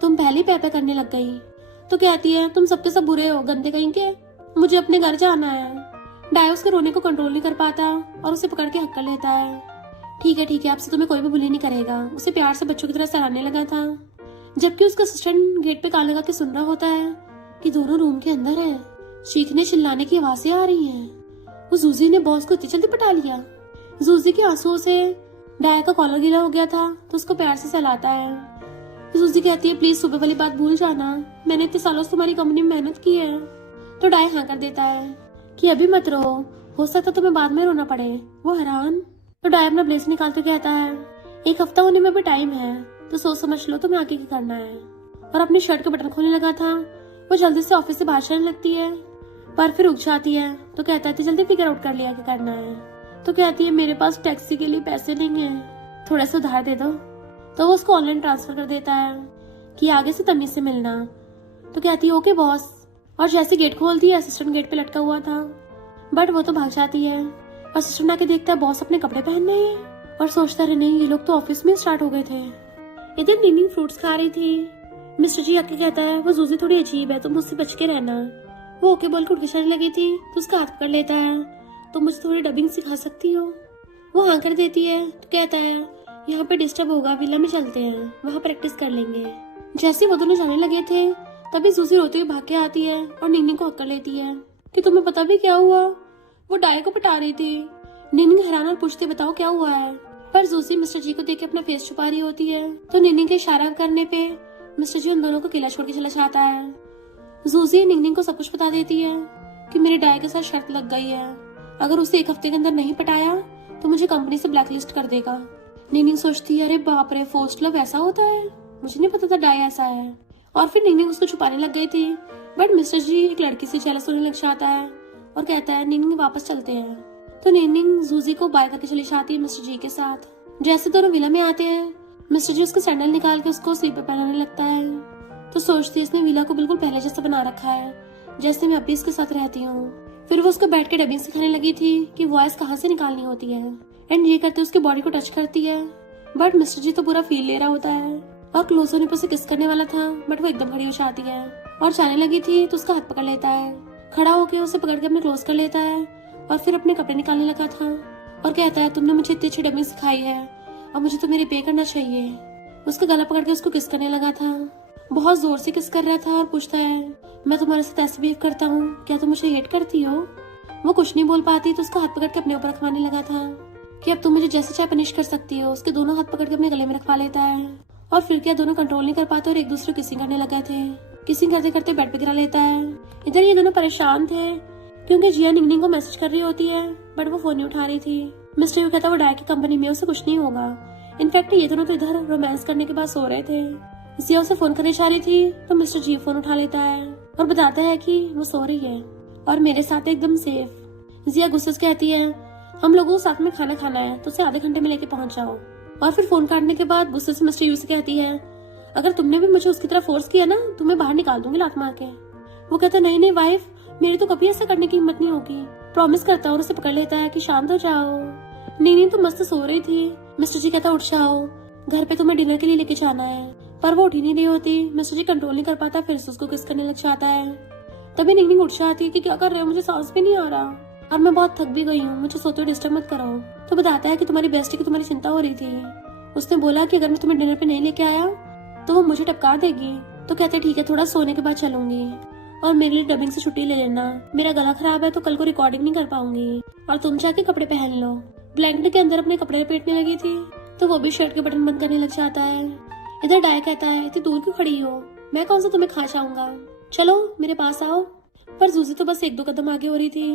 तुम पहले ही पैपे करने लग गई। तो कहती है तुम सबके सब बुरे हो, गंदे कहीं के, मुझे अपने घर जाना है। डाय उसके रोने को कंट्रोल नहीं कर पाता और उसे पकड़ के हक कर लेता है। ठीक है, आपसे तुम्हें कोई भी बुली नहीं करेगा। उसे प्यार से बच्चों की तरह सराहने लगा था, जबकि उसका असिस्टेंट गेट पे कान लगा के सुन रहा होता है कि दोनों रूम के अंदर है। चीखने चिल्लाने की आवाजें आ रही हैं। वो जूजी ने बॉस को इतनी जल्दी पटा लिया। जूजी के आंसुओं से डाया का कॉलर गीला हो गया था तो उसको प्यार से सहलाता है। जूजी कहती है प्लीज सुबह वाली बात भूल जाना, मैंने इतने सालों से तुम्हारी कंपनी में मेहनत की है। तो डाया हाँ कर देता है कि अभी मत रो, हो सकता तुम्हें बाद में रोना पड़े। वो हैरान। तो डाया अपना ब्लेज निकालते कहता है 1 हफ्ता होने में भी टाइम है, तो सोच समझ लो तुम्हें आगे क्या करना है। और अपनी शर्ट के बटन खोलने लगा था। वो जल्दी से ऑफिस से बाहर चलने लगती है, पर फिर रुक जाती है। तो कहता है जल्दी फिगर आउट कर लिया क्या करना है। तो कहती है मेरे पास टैक्सी के लिए पैसे नहीं है, थोड़ा सा उधार दे दो। तो वो उसको ऑनलाइन ट्रांसफर कर देता है कि आगे से तमीज से मिलना। तो कहती है ओके बॉस। और जैसे गेट खोलती है असिस्टेंट गेट पे लटका हुआ था, बट वो तो भाग जाती है। असिस्टेंट आके देखता है बॉस अपने कपड़े पहन रहे हैं और सोचता है नहीं ये लोग तो ऑफिस में स्टार्ट हो गए थे। इधर नीनी फ्रूट्स खा रही थी। मिस्टर जी आके कहता है वो जूजी थोड़ी अजीब है, तुम मुझसे बच के रहना। वो ओके बोल के उठ के चलने लगी थी तो उसका हाथ पकड़ लेता है, तो मुझे थोड़ी डबिंग सिखा सकती हो। वो हाँ कर देती है। तो कहता है यहाँ पे डिस्टर्ब होगा, विला में चलते हैं, वहाँ प्रैक्टिस कर लेंगे। जैसे वो दोनों जाने लगे थे तभी जूजी रोते हुए भाग के आती है और नीनी को हक कर लेती है कि तुम्हें पता भी क्या हुआ, वो डाय को पटा रही थी। नीनी हैरान और पूछती बताओ क्या हुआ है, पर जूसी मिस्टर जी को देख के अपना फेस छुपा रही होती है। तो नीनी के इशारा करने पे मिस्टर जी उन दोनों को किला छोड़ के चला जाता है। जूसी निंग को सब कुछ बता देती है कि मेरे डाय के साथ शर्त लग गई है, अगर उसे 1 हफ्ते के अंदर नहीं पटाया तो मुझे कंपनी से ब्लैकलिस्ट कर देगा। निंग सोचती है अरे बाप रे, फोर्स्ड लव ऐसा होता है, मुझे नहीं पता था डाय ऐसा है। और फिर निंग उसको छुपाने लग गई थी, बट मिस्टर जी एक लड़की से जेलस होने लग जाता है और कहता है निंग वापस चलते हैं। तो निंग जूजी को बाय करके चली जाती है मिस्टर जी के साथ। जैसे दोनों विला में आते हैं मिस्टर जी उसके सैंडल निकाल के उसको स्लीपर पहनाने लगता है। तो सोचती है इसने विला को बिल्कुल पहले जैसा बना रखा है, जैसे मैं अभी इसके साथ रहती हूँ। फिर वो उसको बैठ के डबिंग सिखाने लगी थी कि वॉइस कहाँ से निकालनी होती है, एंड ये करते उसकी बॉडी को टच करती है। बट मिस्टर जी तो पूरा फील ले रहा होता है और क्लोज होने पर उसे किस करने वाला था, बट वो एकदम खड़ी हो जाती है और जाने लगी थी तो उसका हाथ पकड़ लेता है। खड़ा होकर उसे पकड़ के अपने क्लोज कर लेता है और फिर अपने कपड़े निकालने लगा था और कहता है तुमने मुझे इतनी अच्छी डबिंग सिखाई है, अब मुझे तो मेरी पे करना चाहिए। उसका गला पकड़ के उसको किस करने लगा था, बहुत जोर से किस कर रहा था और पूछता है मैं तुम्हारे साथ ऐसे बिहेव करता हूँ, क्या तुम मुझे हेट करती हो। वो कुछ नहीं बोल पाती तो उसका हाथ पकड़ के अपने ऊपर रखवाने लगा था कि अब तुम मुझे जैसे चाहे पनिश कर सकती हो। उसके दोनों हाथ पकड़ के अपने गले में रखवा लेता है और फिर क्या दोनों कंट्रोल नहीं कर पाते और एक दूसरे को किसिंग करने लगे थे। किसिंग करते करते बेड पे गिरा लेता है। इधर ये दोनों परेशान थे क्योंकि जिया निंग को मैसेज कर रही होती है, बट वो फोन नहीं उठा रही थी। मिस्टर यू कहता वो डाय की कंपनी में, उसे कुछ नहीं होगा। इनफैक्ट ये दोनों तो इधर रोमांस करने के बाद सो रहे थे। जिया उसे फोन करने जा रही थी तो मिस्टर जी फोन उठा लेता है और बताता है कि वो सो रही है और मेरे साथ एकदम सेफ। जिया गुस्से से कहती है हम लोगों को साथ में खाना खाना है तो उसे आधे घंटे में लेके पहुंच जाओ। और फिर फोन काटने के बाद गुस्से से मिस्टर यू से कहती है अगर तुमने भी मुझे उसकी तरह फोर्स किया ना तो मैं बाहर निकाल दूंगी लात मार के। वो कहता है नहीं वाइफ, मेरी तो कभी ऐसा करने की हिम्मत नहीं होगी, प्रॉमिस करता है और उसे पकड़ लेता है कि शांत हो जाओ। नीनी तो मस्त सो रही थी। मिस्टर जी कहता उठ जाओ, घर पे तुम्हें डिनर के लिए लेके जाना है, पर वो उठ ही नहीं रही होती। मिस्टर जी कंट्रोल नहीं कर पाता, फिर से उसको किस करने लग जाता है। तभी निंग उठ जाती है कि क्या कर रहे हो, मुझे सांस भी नहीं आ रहा और मैं बहुत थक भी गई हूँ, मुझे सोते हुए डिस्टर्ब मत करो। तो बताता है कि तुम्हारी बेस्टी की तुम्हारी चिंता हो रही थी, उसने बोला कि अगर मैं तुम्हें डिनर पे नहीं लेके आया तो वो मुझे टपका देगी। तो कहते ठीक है थोड़ा सोने के बाद चलूंगी और मेरे लिए डबिंग से छुट्टी ले लेना, मेरा गला खराब है तो कल को रिकॉर्डिंग नहीं कर पाऊंगी और तुम जाके कपड़े पहन लो। ब्लैंकेट के अंदर अपने कपड़े लपेटने लगी थी तो वो भी शर्ट के बटन बंद करने लग जाता है। इधर डाय कहता है इतनी दूर क्यों खड़ी हो, मैं कौन सा तुम्हें खा जाऊंगा, चलो मेरे पास आओ। पर जूजी तो बस 1-2 कदम आगे हो रही थी।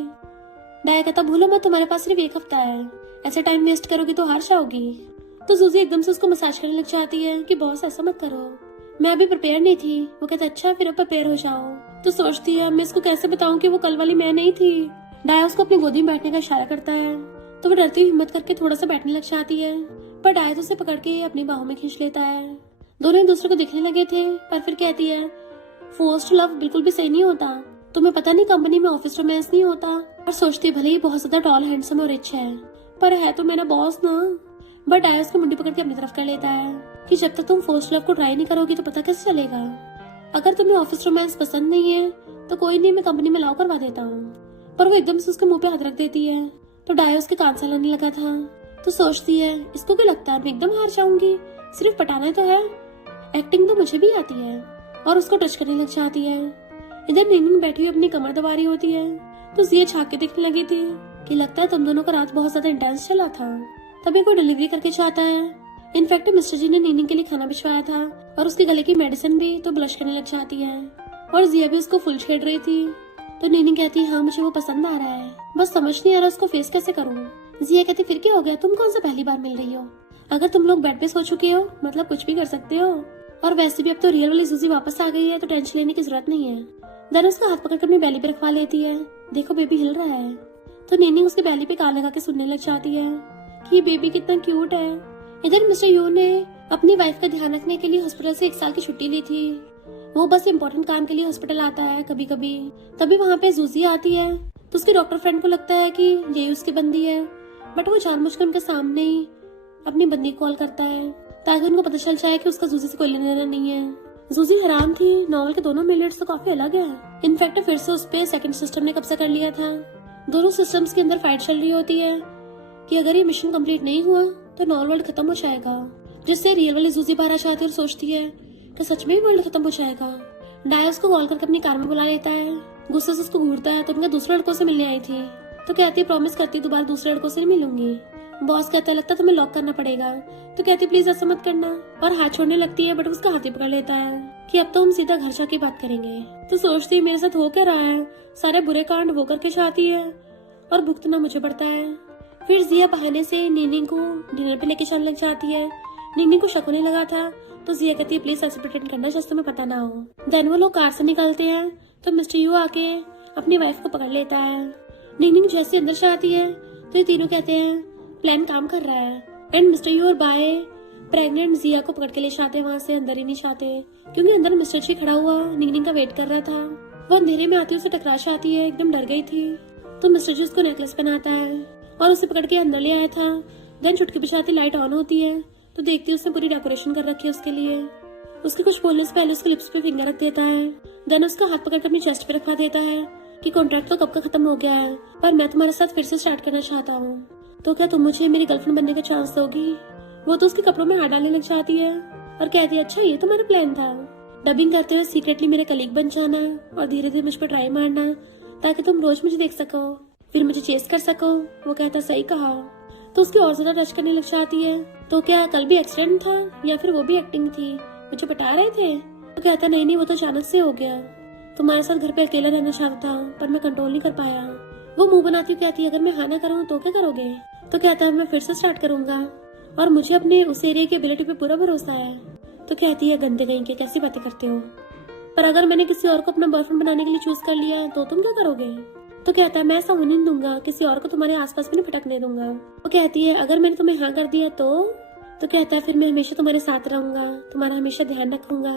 डाय कहता भूलो मत, तुम्हारे पास सिर्फ 1 हफ्ता है, ऐसे टाइम वेस्ट करोगी तो हार जाओगी। तो जूजी एकदम से उसको मसाज करने लग जाती है कि बॉस ऐसा मत करो, मैं अभी प्रिपेयर नहीं थी। वो कहता अच्छा फिर अब प्रिपेयर हो जाओ। तो सोचती है मैं इसको कैसे बताऊं कि वो कल वाली मैं नहीं थी। डाया उसको अपनी गोदी में बैठने का इशारा करता है तो वो डरती हुई हिम्मत करके थोड़ा सा बैठने लग जाती है, पर डायस उसे पकड़ के अपनी बाहों में खींच लेता है। दोनों एक दूसरे को दिखने लगे थे, पर फिर कहती है फोर्स्ड लव बिल्कुल भी सही नहीं होता। तुम्हें पता नहीं कंपनी में ऑफिस रोमांस नहीं होता। और सोचती भले ही बहुत ज्यादा टॉल हैंडसम और रिच है, पर है तो मेरा बॉस ना। बट डायस को मुंडी पकड़ के अपनी तरफ कर लेता है कि जब तक तुम फोर्स्ड लव को ट्राई नहीं करोगी तो पता कैसे चलेगा। अगर तुम्हें ऑफिस रोमांस पसंद नहीं है तो कोई नहीं, मैं कंपनी में लॉ करवा देता हूँ। पर वो एकदम से उसके मुंह पे हाथ रख देती है, तो डायस उसके कान से लड़ने लगा था। तो सोचती है इसको क्या लगता है मैं एकदम हार जाऊंगी, सिर्फ पटाना तो है, एक्टिंग तो मुझे भी आती है। और उसको टच करने लग जाती है। इधर नीनी बैठी हुई अपनी कमर दबा रही होती है, तो जिया झांक के देखने लगी थी कि लगता है तुम दोनों का रात बहुत ज्यादा इंटेंस चला था। तभी कोई डिलीवरी करके चाहता है। इनफैक्ट मिस्टर जी ने नीनी के लिए खाना भिजवाया था और उसके गले की मेडिसिन भी, तो ब्लश करने लग जाती है। और जिया भी उसको फुल छेड़ रही थी, तो नीनी कहती है हाँ मुझे वो पसंद आ रहा है, बस समझ नहीं आ रहा उसको फेस कैसे करूँ। जिया कहती फिर क्या हो गया, तुम कौन सा पहली बार मिल रही हो, अगर तुम लोग बेड पे सो चुके हो मतलब कुछ भी कर सकते हो। और वैसे भी अब तो रियल वाली सूजी वापस आ गई है, तो टेंशन लेने की जरूरत नहीं है। देन उसका हाथ पकड़कर अपनी बैली पे रखवा लेती है, देखो बेबी हिल रहा है। तो नीनी उसके बैली पे कान लगा के सुनने लग जाती है कि ये बेबी कितना क्यूट है। इधर मिस्टर यू ने अपनी वाइफ का ध्यान रखने के लिए हॉस्पिटल से 1 साल की छुट्टी ली थी। वो बस इम्पोर्टेंट काम के लिए हॉस्पिटल आता है कभी कभी। तभी वहाँ पे जूजी आती है, तो उसके डॉक्टर फ्रेंड को लगता है कि ये उसकी बंदी है, बट वो जानबूझकर उनके सामने ही अपनी बंदी कॉल करता है ताकि उनको पता चल जाए कि उसका जूजी से कोई लेना देना नहीं है। जूजी हैरान थी, नॉवल के दोनों मिनट्स तो काफी अलग है। इनफैक्ट फिर से उस पे सेकंड सिस्टम ने कब्जा कर लिया था। दोनों सिस्टम्स के अंदर फाइट चल रही होती है कि अगर ये मिशन कंप्लीट नहीं हुआ तो नॉवल वर्ल्ड खत्म हो जाएगा, जिससे रियल वाली जूजी बाहर आ जाती है और सोचती है कि सच में ही वर्ल्ड खत्म हो जाएगा। डायस को कॉल करके अपनी कार में बुला लेता है, गुस्से से उसको घूरता है तो उनका दूसरे लड़कों से मिलने आई थी, तो कहती प्रॉमिस करती दोबारा दूसरे लड़कों से नहीं मिलूंगी। बॉस कहता है लगता तुम्हें लॉक करना पड़ेगा, तो कहती प्लीज ऐसा मत करना, और हाथ छोड़ने लगती है, बट उसका हाथ ही पकड़ लेता है कि अब तो हम सीधा घर जाके बात करेंगे। तो सोचती है मेरे साथ हो क्या रहा है, सारे बुरे कांड वो करके चाहती है और भुगतना मुझे पड़ता है। फिर जिया बहाने से नीनी को डिनर पे लेके चलने लग जाती है। नीनी को शक होने लगा था, तो जिया कहती है प्लीज ऐसे प्रिटेंड करना जैसे तुम्हें पता ना हो। देन वो लोग कार से निकलते हैं, तो मिस्टर यू आके अपनी वाइफ को पकड़ लेता है। नीनी जैसे अंदर से आती है तो ये तीनों कहते हैं प्लान काम कर रहा है, एंड मिस्टर यू और बाय प्रेग्नेंट जिया को पकड़ के ले जाते हैं, वहाँ से अंदर ही नहीं चाहते क्योंकि अंदर मिस्टर जी खड़ा हुआ नीनी का वेट कर रहा था। वो अंधेरे में आती है, उसे टकरा जाती है, एकदम डर गई थी। तो मिस्टर जी उसको नेकलेस पहनाता है और उसे पकड़ के अंदर ले आया था। देन चुटकी बजाती लाइट ऑन होती है, तो देखती है उसने पूरी डेकोरेशन कर रखी है उसके लिए। उसके कुछ बोलने से पहले उसके लिप्स पे फिंगर रख देता है। देन उसका हाथ पकड़ कर अपनी चेस्ट पे रखवा देता है कि कॉन्ट्रैक्ट तो कब का खत्म हो गया है, पर मैं तुम्हारे साथ फिर से स्टार्ट करना चाहता हूँ, तो क्या तुम मुझे मेरी गर्लफ्रेंड बनने का चांस दोगी। वो तो उसके कपड़ों में हाथ डालने लग जाती है और कहती है अच्छा ये तुम्हारा प्लान था, डबिंग करते हुए सीक्रेटली मेरे कलीग बन जाना और धीरे धीरे मुझ पर ट्राई मारना ताकि तुम रोज मुझे देख सको, फिर मुझे चेस कर सको। वो कहता सही कहा, तो उसकी और ज्यादा टच करने लग जाती है। तो क्या कल भी एक्सीडेंट था या फिर वो भी एक्टिंग थी, मुझे बता रहे थे। तो कहता नहीं वो तो अचानक से हो गया, तुम्हारे साथ घर पे अकेला रहना चाहता था पर मैं कंट्रोल नहीं कर पाया। वो मुंह बनाती कहती है अगर मैं हाँ ना करूँ तो क्या करोगे। तो कहता है मैं फिर से स्टार्ट करूंगा और मुझे अपने उस एरिया की एबिलिटी पे पूरा भरोसा है। तो कहती है गंदे कहीं के कैसी बातें करते हो, पर अगर मैंने किसी और को अपना बॉयफ्रेंड बनाने के लिए चूज कर लिया है तो तुम क्या करोगे। तो कहता है मैं ऐसा होने नहीं दूंगा, किसी और को तुम्हारे आसपास भी नहीं भटकने दूंगा। वो कहती है अगर मैंने तुम्हें हाँ कर दिया तो कहता है फिर मैं हमेशा तुम्हारे साथ रहूंगा, तुम्हारा हमेशा ध्यान रखूंगा,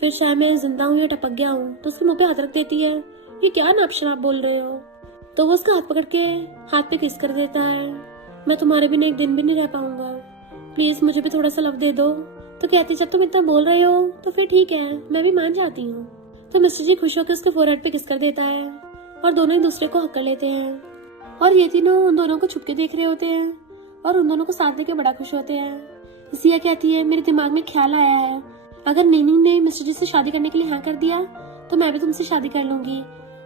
फिर चाहे मैं जिंदा हूँ या टपक गया हूँ। तो उसके मुंह पे हाथ रख देती है, ये क्या नापशन आप बोल रहे हो। तो वो उसका हाथ पकड़ के हाथ पे किस कर देता है, मैं तुम्हारे बिना एक दिन भी नहीं रह पाऊंगा, प्लीज मुझे भी थोड़ा सा लव दे दो। तो कहती जब तुम इतना बोल रहे हो तो फिर ठीक है, मैं भी मान जाती हूँ। तो मिस्टर जी खुश होकर उसके फोरहेड पे किस कर देता है और दोनों एक दूसरे को हक कर लेते हैं। और ये तीनों उन दोनों को छुपके देख रहे होते हैं और उन दोनों को साथ देके बड़ा खुश होते हैं। जिया कहती है मेरे दिमाग में ख्याल आया है, अगर नीनी ने मिस्टर जी से शादी करने के लिए हाँ कर दिया तो मैं भी तुमसे शादी कर लूंगी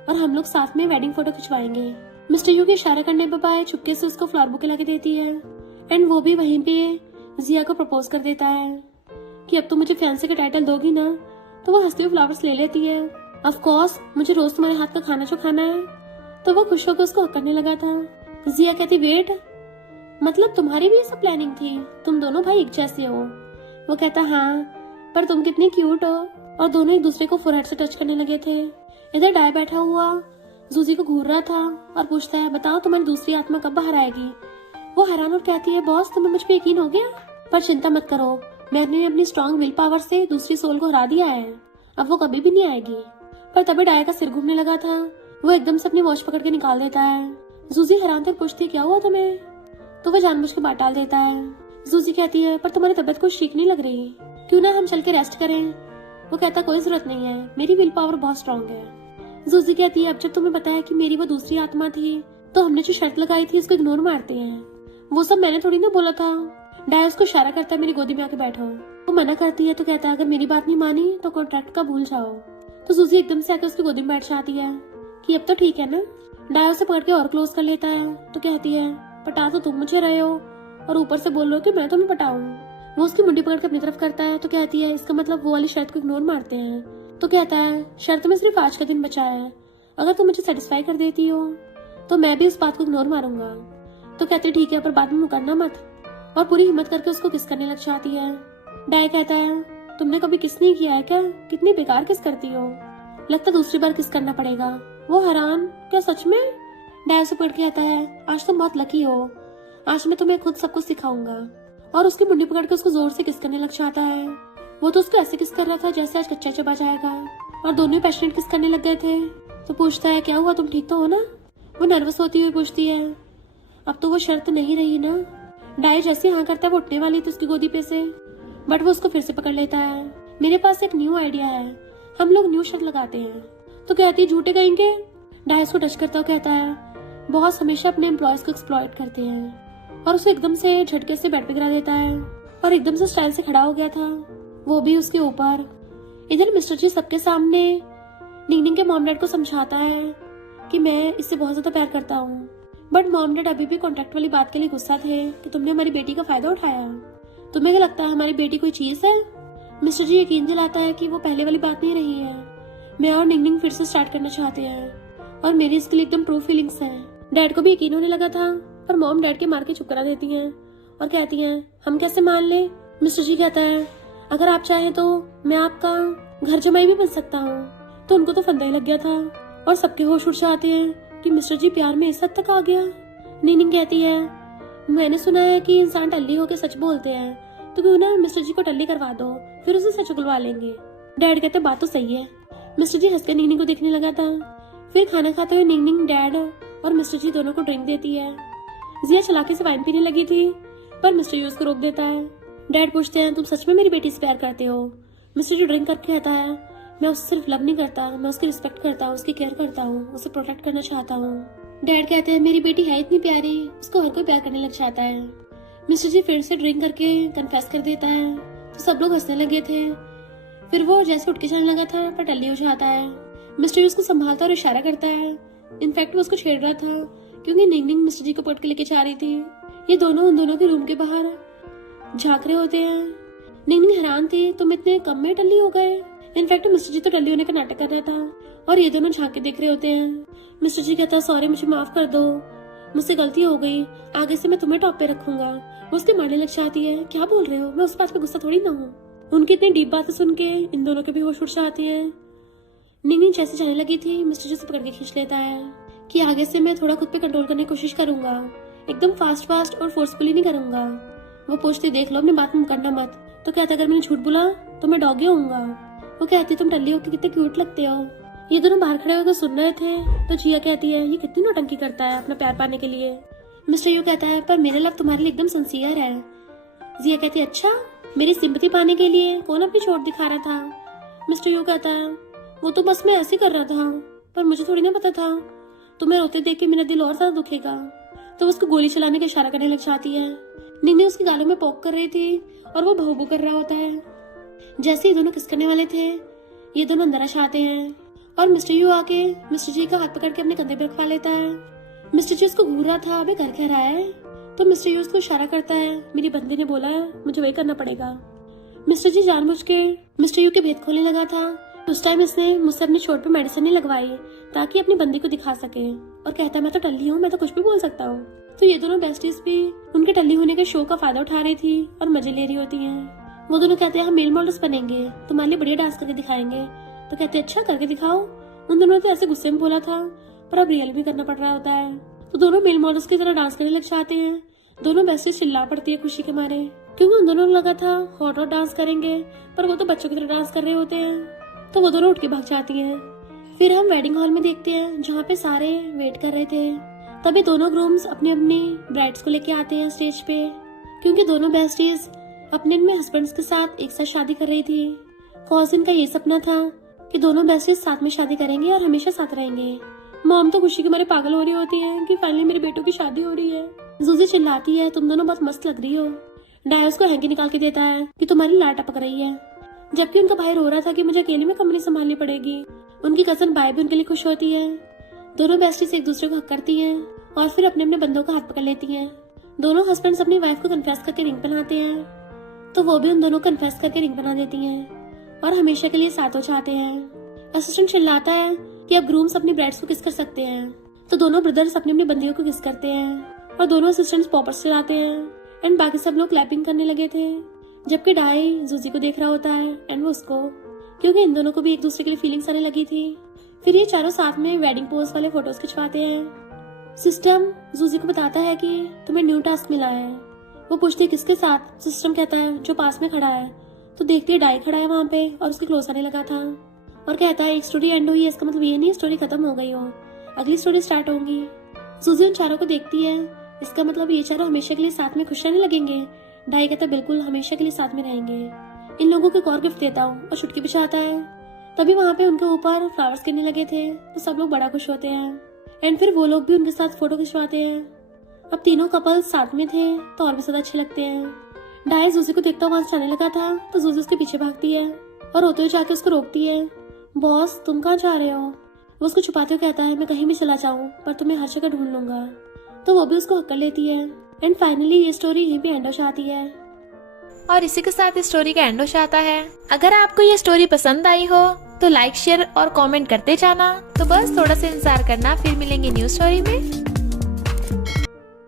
और हम लोग साथ में वेडिंग फोटो खिंचवाएंगे। मिस्टर यू के इशारा करने पर बाय चुपके से उसको फ्लावर बुके लाके देती है, एंड वो भी वहीं पे जिया को प्रपोज कर देता है कि अब तो मुझे फैंसी का टाइटल दोगी ना। तो वो हंसते हुए फ्लावर्स ले लेती है, ऑफ कोर्स मुझे रोज तुम्हारे हाथ का खाना जो खाना है। तो वो खुश होकर उसको हक करने लगा था। जिया कहती वेट, मतलब तुम्हारी भी ऐसा प्लानिंग थी, तुम दोनों भाई एक जैसे हो। वो कहता हाँ, पर तुम कितनी क्यूट हो। और दोनों एक दूसरे को फोरहेड से टच करने लगे थे। इधर डाय बैठा हुआ जूजी को घूर रहा था और पूछता है बताओ तुम्हारी दूसरी आत्मा कब बाहर आएगी। वो हैरान और कहती है, बॉस तुम्हें मुझ पे यकीन हो गया? पर चिंता मत करो, मैंने अपनी स्ट्रॉन्ग विल पावर से दूसरी सोल को हरा दिया है, अब वो कभी भी नहीं आएगी। पर तभी डाया का सिर घूमने लगा था। वो एकदम से अपनी वॉच पकड़ के निकाल देता है। जूजी हैरान तक पूछती है, क्या हुआ तुम्हें? तो वो जानबूझ के बात टाल देता है। जूजी कहती है, पर तुम्हारी तबीयत कुछ ठीक नहीं लग रही, क्यों ना हम चल के रेस्ट करें? वो कहता, कोई जरूरत नहीं है, मेरी विल पावर बहुत स्ट्रॉन्ग है। जूजी कहती है, अब जब तुम्हें पता है कि मेरी वो दूसरी आत्मा थी, तो हमने जो शर्त लगाई थी उसको इग्नोर मारते हैं। वो सब मैंने थोड़ी ना बोला था। डाया उसको इशारा करता है, मेरी गोदी में आके बैठो। वो मना करती है तो कहता है, अगर मेरी बात नहीं मानी तो कॉन्ट्रैक्ट का भूल जाओ। तो जूजी एकदम से आकर उसकी गोदी में बैठ जाती है कि अब तो ठीक है ना। डाया उसे पकड़ के और क्लोज कर लेता है तो कहती है, पटा तो तुम मुझे रहे हो और ऊपर से बोल रहे हो कि मैं तुम्हें पटाऊं। वो उसकी मुंडी पकड़ के अपनी तरफ करता है तो कहती है, इसका मतलब वो वाली शर्त को इग्नोर मारते हैं। तो कहता है, शर्त में सिर्फ आज का दिन बचा है, अगर तुम मुझे सेटिस्फाई कर देती हो तो मैं भी उस बात को इग्नोर मारूंगा। तो कहते, ठीक है, पर बाद में मुकरना मत। और पूरी हिम्मत करके उसको किस करने लग जाती है। डाया कहता है, तुमने कभी किस नहीं किया है क्या? कितनी बेकार किस करती हो, लगता दूसरी बार किस करना पड़ेगा। वो हैरान, क्या सच में? डाया से पकड़ के कहता है, आज तुम बहुत लकी हो, आज मैं तुम्हें खुद सब कुछ सिखाऊंगा। और उसकी मुंडी पकड़ के उसको जोर से किस करने लग जाता है। वो तो उसको ऐसे किस कर रहा था जैसे आज कच्चा चबा जाएगा। और दोनों पैशनेट किस करने लग गए थे। तो पूछता है, क्या हुआ, तुम ठीक तो हो ना? वो नर्वस होती हुई पूछती है, अब तो वो शर्त नहीं रही ना? डाया जैसे हाँ करता है वो उठने वाली थी उसकी गोदी पे से, बट वो उसको फिर से पकड़ लेता है। मेरे पास एक न्यू आइडिया है, हम लोग न्यू शर्त लगाते हैं। तो कहती है, झूठे कहेंगे? डाया उसको टच करता हुआ कहता है, बॉस हमेशा अपने एम्प्लॉयज को एक्सप्लॉइट करते हैं। और उसे एकदम से झटके से बेड पे गिरा देता है और एकदम से स्टाइल से खड़ा हो गया था, वो भी उसके ऊपर। इधर मिस्टर जी सबके सामने निंगनिंग के मॉम डैड को समझाता है कि मैं इससे बहुत ज्यादा प्यार करता हूँ, बट मॉम डैड अभी भी कॉन्ट्रैक्ट वाली बात के लिए गुस्सा थे कि तुमने हमारी बेटी का फायदा उठाया। तुम्हें क्या लगता है हमारी बेटी कोई चीज है? मिस्टर जी यकीन दिलाता है कि वो पहले वाली बात नहीं रही है। मैं और निंगनिंग फिर से स्टार्ट करना चाहते हैं और मेरी इसके लिए एकदम ट्रू फीलिंग्स हैं। डैड को भी यकीन होने लगा था, पर मॉम डैड के मार के चुप करा देती हैं और कहती हैं, हम कैसे मान ले? मिस्टर जी कहता है, अगर आप चाहें तो मैं आपका घर जमाई भी बन सकता हूँ। तो उनको तो फंदा ही लग गया था और सबके होश उड़ जाते हैं कि मिस्टर जी प्यार में इस हद तक आ गया। निंगनिंग कहती है, मैंने सुना है कि इंसान टल्ली होकर सच बोलते हैं, तो क्यों ना मिस्टर जी को टल्ली करवा दो, फिर उसे सच उगलवा लेंगे। डैड कहते, बात तो सही है। मिस्टर जी हंसकर निंगनिंग को देखने लगा था। फिर खाना खाते हुए निंगनिंग डैड और मिस्टर जी दोनों को ड्रिंक देती है। जिया चलाके से वाइन पीने लगी थी, पर मिस्टर जी उसको रोक देता है। डैड पूछते हैं, तुम सच में मेरी बेटी से प्यार करते हो? मिस्टर जी ड्रिंक करके कहता है, मैं उससे सिर्फ लव नहीं करता, मैं उसकी रिस्पेक्ट करता हूँ, उसकी केयर करता हूँ, उसे प्रोटेक्ट करना चाहता हूँ। डैड कहते हैं, मेरी बेटी है इतनी प्यारी, उसको हर कोई प्यार करने लग जाता है। मिस्टर जी फिर से ड्रिंक करके कन्फेस कर देता है, तो सब लोग हंसने लगे थे। फिर वो जैसे उठ के चलने लगा था पर टल्ली हो जाता है। मिस्टर जी उसको संभालता और इशारा करता है। इनफैक्ट वो उसको छेड़ रहा था क्योंकि निंगनिंग मिस्टर जी को पकड़ के लेके जा रही थी। ये दोनों उन दोनों के रूम के बाहर झांक रहे होते हैं। निंगनिंग हैरान थी, तुम इतने कम में टल्ली हो गए। इनफैक्ट मिस्टर जी तो टल्ली होने का नाटक कर रहा था और ये दोनों झांक के देख रहे होते हैं। मिस्टर जी कहता है, सॉरी, मुझे माफ कर दो, मुझसे गलती हो गई, आगे से मैं तुम्हें टॉप पे रखूंगा। वो उसके मारने लग जाती है, क्या बोल रहे हो, मैं उस बात पे गुस्सा थोड़ी ना हूँ। उनकी इतनी डीप बातें सुन के इन दोनों के भी होश उड़ जाते हैं। निंगनिंग जैसे जाने लगी थी, मिस्टर जी से पकड़ के खींच लेता है कि आगे से मैं थोड़ा खुद पे कंट्रोल करने की कोशिश करूंगा, एकदम फास्ट और फोर्सफुली नहीं करूंगा। वो पूछती, देख लो अपनी बात में करना मत। तो कहता, अगर मैंने झूठ बोला तो मैं डॉगी होऊंगा। वो कहती, तुम टल्ली होकर कितने क्यूट लगते हो। ये दोनों बाहर खड़े होकर सुन रहे थे। तो जिया कहती है, ये कितनी नौटंकी करता है अपना प्यार पाने के लिए। मिस्टर यू कहता है, पर मेरा लव तुम्हारे लिए एकदम सिंसियर है। जिया कहती है, अच्छा, मेरी सिंपैथी पाने के लिए कौन अपनी चोट दिखा रहा था? मिस्टर यू कहता है, वो तो बस मैं ऐसे कर रहा था, पर मुझे थोड़ी ना पता था तुम्हें रोते देख के मेरा दिल और ज्यादा दुखेगा। तो उसको गोली चलाने का इशारा करने लग जाती है। निंगनिंग उसके गालों में पोक कर रही थी और वो भौबू कर रहा होता है। जैसे ये दोनों किस करने वाले थे, ये दोनों अंदर आते हैं और मिस्टर यू आके मिस्टर जी का हाथ पकड़ के अपने कंधे पर रखवा लेता है। मिस्टर जी उसको घूर रहा था, अबे कर क्या रहा है? तो मिस्टर यू उसको इशारा करता है, मेरी बंदी ने बोला है, मुझे वही करना पड़ेगा। मिस्टर जी जानबूझ के मिस्टर यू के भेद खोलने लगा था। उस टाइम इसने मुझसे अपनी चोट पे मेडिसिन नहीं लगवाई ताकि अपनी बंदी को दिखा सके, और कहता, मैं तो टल्ली हूँ, मैं तो कुछ भी बोल सकता हूँ। तो ये दोनों बेस्टीज भी उनके टल्ली होने के शो का फायदा उठा रही थी और मजे ले रही होती हैं। वो दोनों कहते हैं, हम मेल मॉडल्स बनेंगे, तुम्हारे लिए बढ़िया डांस करके दिखाएंगे। तो कहते, अच्छा, करके दिखाओ। उन दोनों ने तो ऐसे गुस्से में बोला था, पर अब रियल भी करना पड़ रहा होता है। तो दोनों मेल मॉडल्स की तरह डांस करने लग जाते हैं, दोनों बेस्टीज चिल्ला पड़ती है खुशी के मारे, क्योंकि उन दोनों को लगा था हॉट हॉट डांस करेंगे, पर वो तो बच्चों की तरह डांस कर रहे होते हैं। तो वो दोनों उठ के भाग जाती हैं। फिर हम वेडिंग हॉल में देखते हैं जहाँ पे सारे वेट कर रहे थे। तभी दोनों ग्रूम्स अपनी अपनी ब्राइड्स को लेके आते हैं स्टेज पे, क्योंकि दोनों बेस्टीज अपने अपने हस्बैंड्स के साथ एक साथ शादी कर रही थी। कॉज इनका ये सपना था कि दोनों बेस्टीज साथ में शादी करेंगे और हमेशा साथ रहेंगे। मॉम तो खुशी के मारे पागल हो रही होती है कि फाइनली मेरे बेटों की शादी हो रही है। जूजी चिल्लाती है, तुम दोनों बहुत मस्त लग रही हो। डायस को हैंकी निकाल के देता है कि तुम्हारी लाट टपक रही है। जबकि उनका भाई रो रहा था कि मुझे अकेले में कंपनी संभालनी पड़ेगी। उनकी कजन बाय भी उनके लिए खुश होती है। दोनों बेस्टीज एक दूसरे को हक करती हैं और फिर अपने अपने बंदों का हाथ पकड़ लेती हैं। दोनों हस्बैंड्स अपनी वाइफ को कन्फेस करके रिंग पहनाते हैं, तो वो भी उन दोनों को कन्फेस करके रिंग पहना देती हैं और हमेशा के लिए साथ हो जाते हैं। असिस्टेंट चिल्लाता है कि अब ग्रूम्स अपनी ब्राइड्स को किस कर सकते हैं, तो दोनों ब्रदर्स अपनी अपनी बंदियों को किस करते हैं और दोनों असिस्टेंट्स पॉपर्स चलाते हैं एंड बाकी सब लोग क्लैपिंग करने लगे थे। जबकि डाई जूजी को देख रहा होता है एंड वो उसको, क्योंकि इन दोनों को भी एक दूसरे के लिए फीलिंग्स आने लगी थी। फिर ये चारों साथ में वेडिंग पोज वाले फोटोज खिंचवाते हैं। सिस्टम जूजी को बताता है कि तुम्हें न्यू टास्क मिला है। वो पूछती है किसके साथ। सिस्टम कहता है जो पास में खड़ा है। तो देखती है डाई खड़ा है वहाँ पे और उसके क्लोज आने लगा था और कहता है एक स्टोरी एंड हुई है, इसका मतलब ये नहीं स्टोरी खत्म हो गई हो, अगली स्टोरी स्टार्ट होगी। जूजी उन चारों को देखती है, इसका मतलब ये चारों हमेशा के लिए साथ में खुश रहने लगेंगे। डाई कहता है बिल्कुल हमेशा के लिए साथ में रहेंगे। इन लोगों को एक और गिफ्ट देता हूँ और छुटकी बिछाता है। तभी वहाँ पे उनके ऊपर फ्लावर्स गिरने लगे थे, तो सब लोग बड़ा खुश होते हैं एंड फिर वो लोग भी उनके साथ फोटो खिंचवाते हैं। अब तीनों कपल्स साथ में थे तो और भी ज्यादा अच्छे लगते हैं। डाई जूजी को देखता वहां से जाने लगा था, तो जूजी उसके पीछे भागती है और रोते हुए जाके उसको रोकती है। बॉस तुम कहाँ जा रहे हो? वो उसको छुपाते हुए कहता है मैं कहीं भी चला जाऊँ पर तुम्हें हर जगह ढूंढ लूंगा। तो वो भी उसको हक कर लेती है एंड फाइनली ये स्टोरी यहीं पे एंड हो जाती है। और इसी के साथ इस स्टोरी का एंड हो जाता है। अगर आपको ये स्टोरी पसंद आई हो तो लाइक शेयर और कमेंट करते जाना। तो बस थोड़ा सा इंतजार करना, फिर मिलेंगे न्यू स्टोरी में।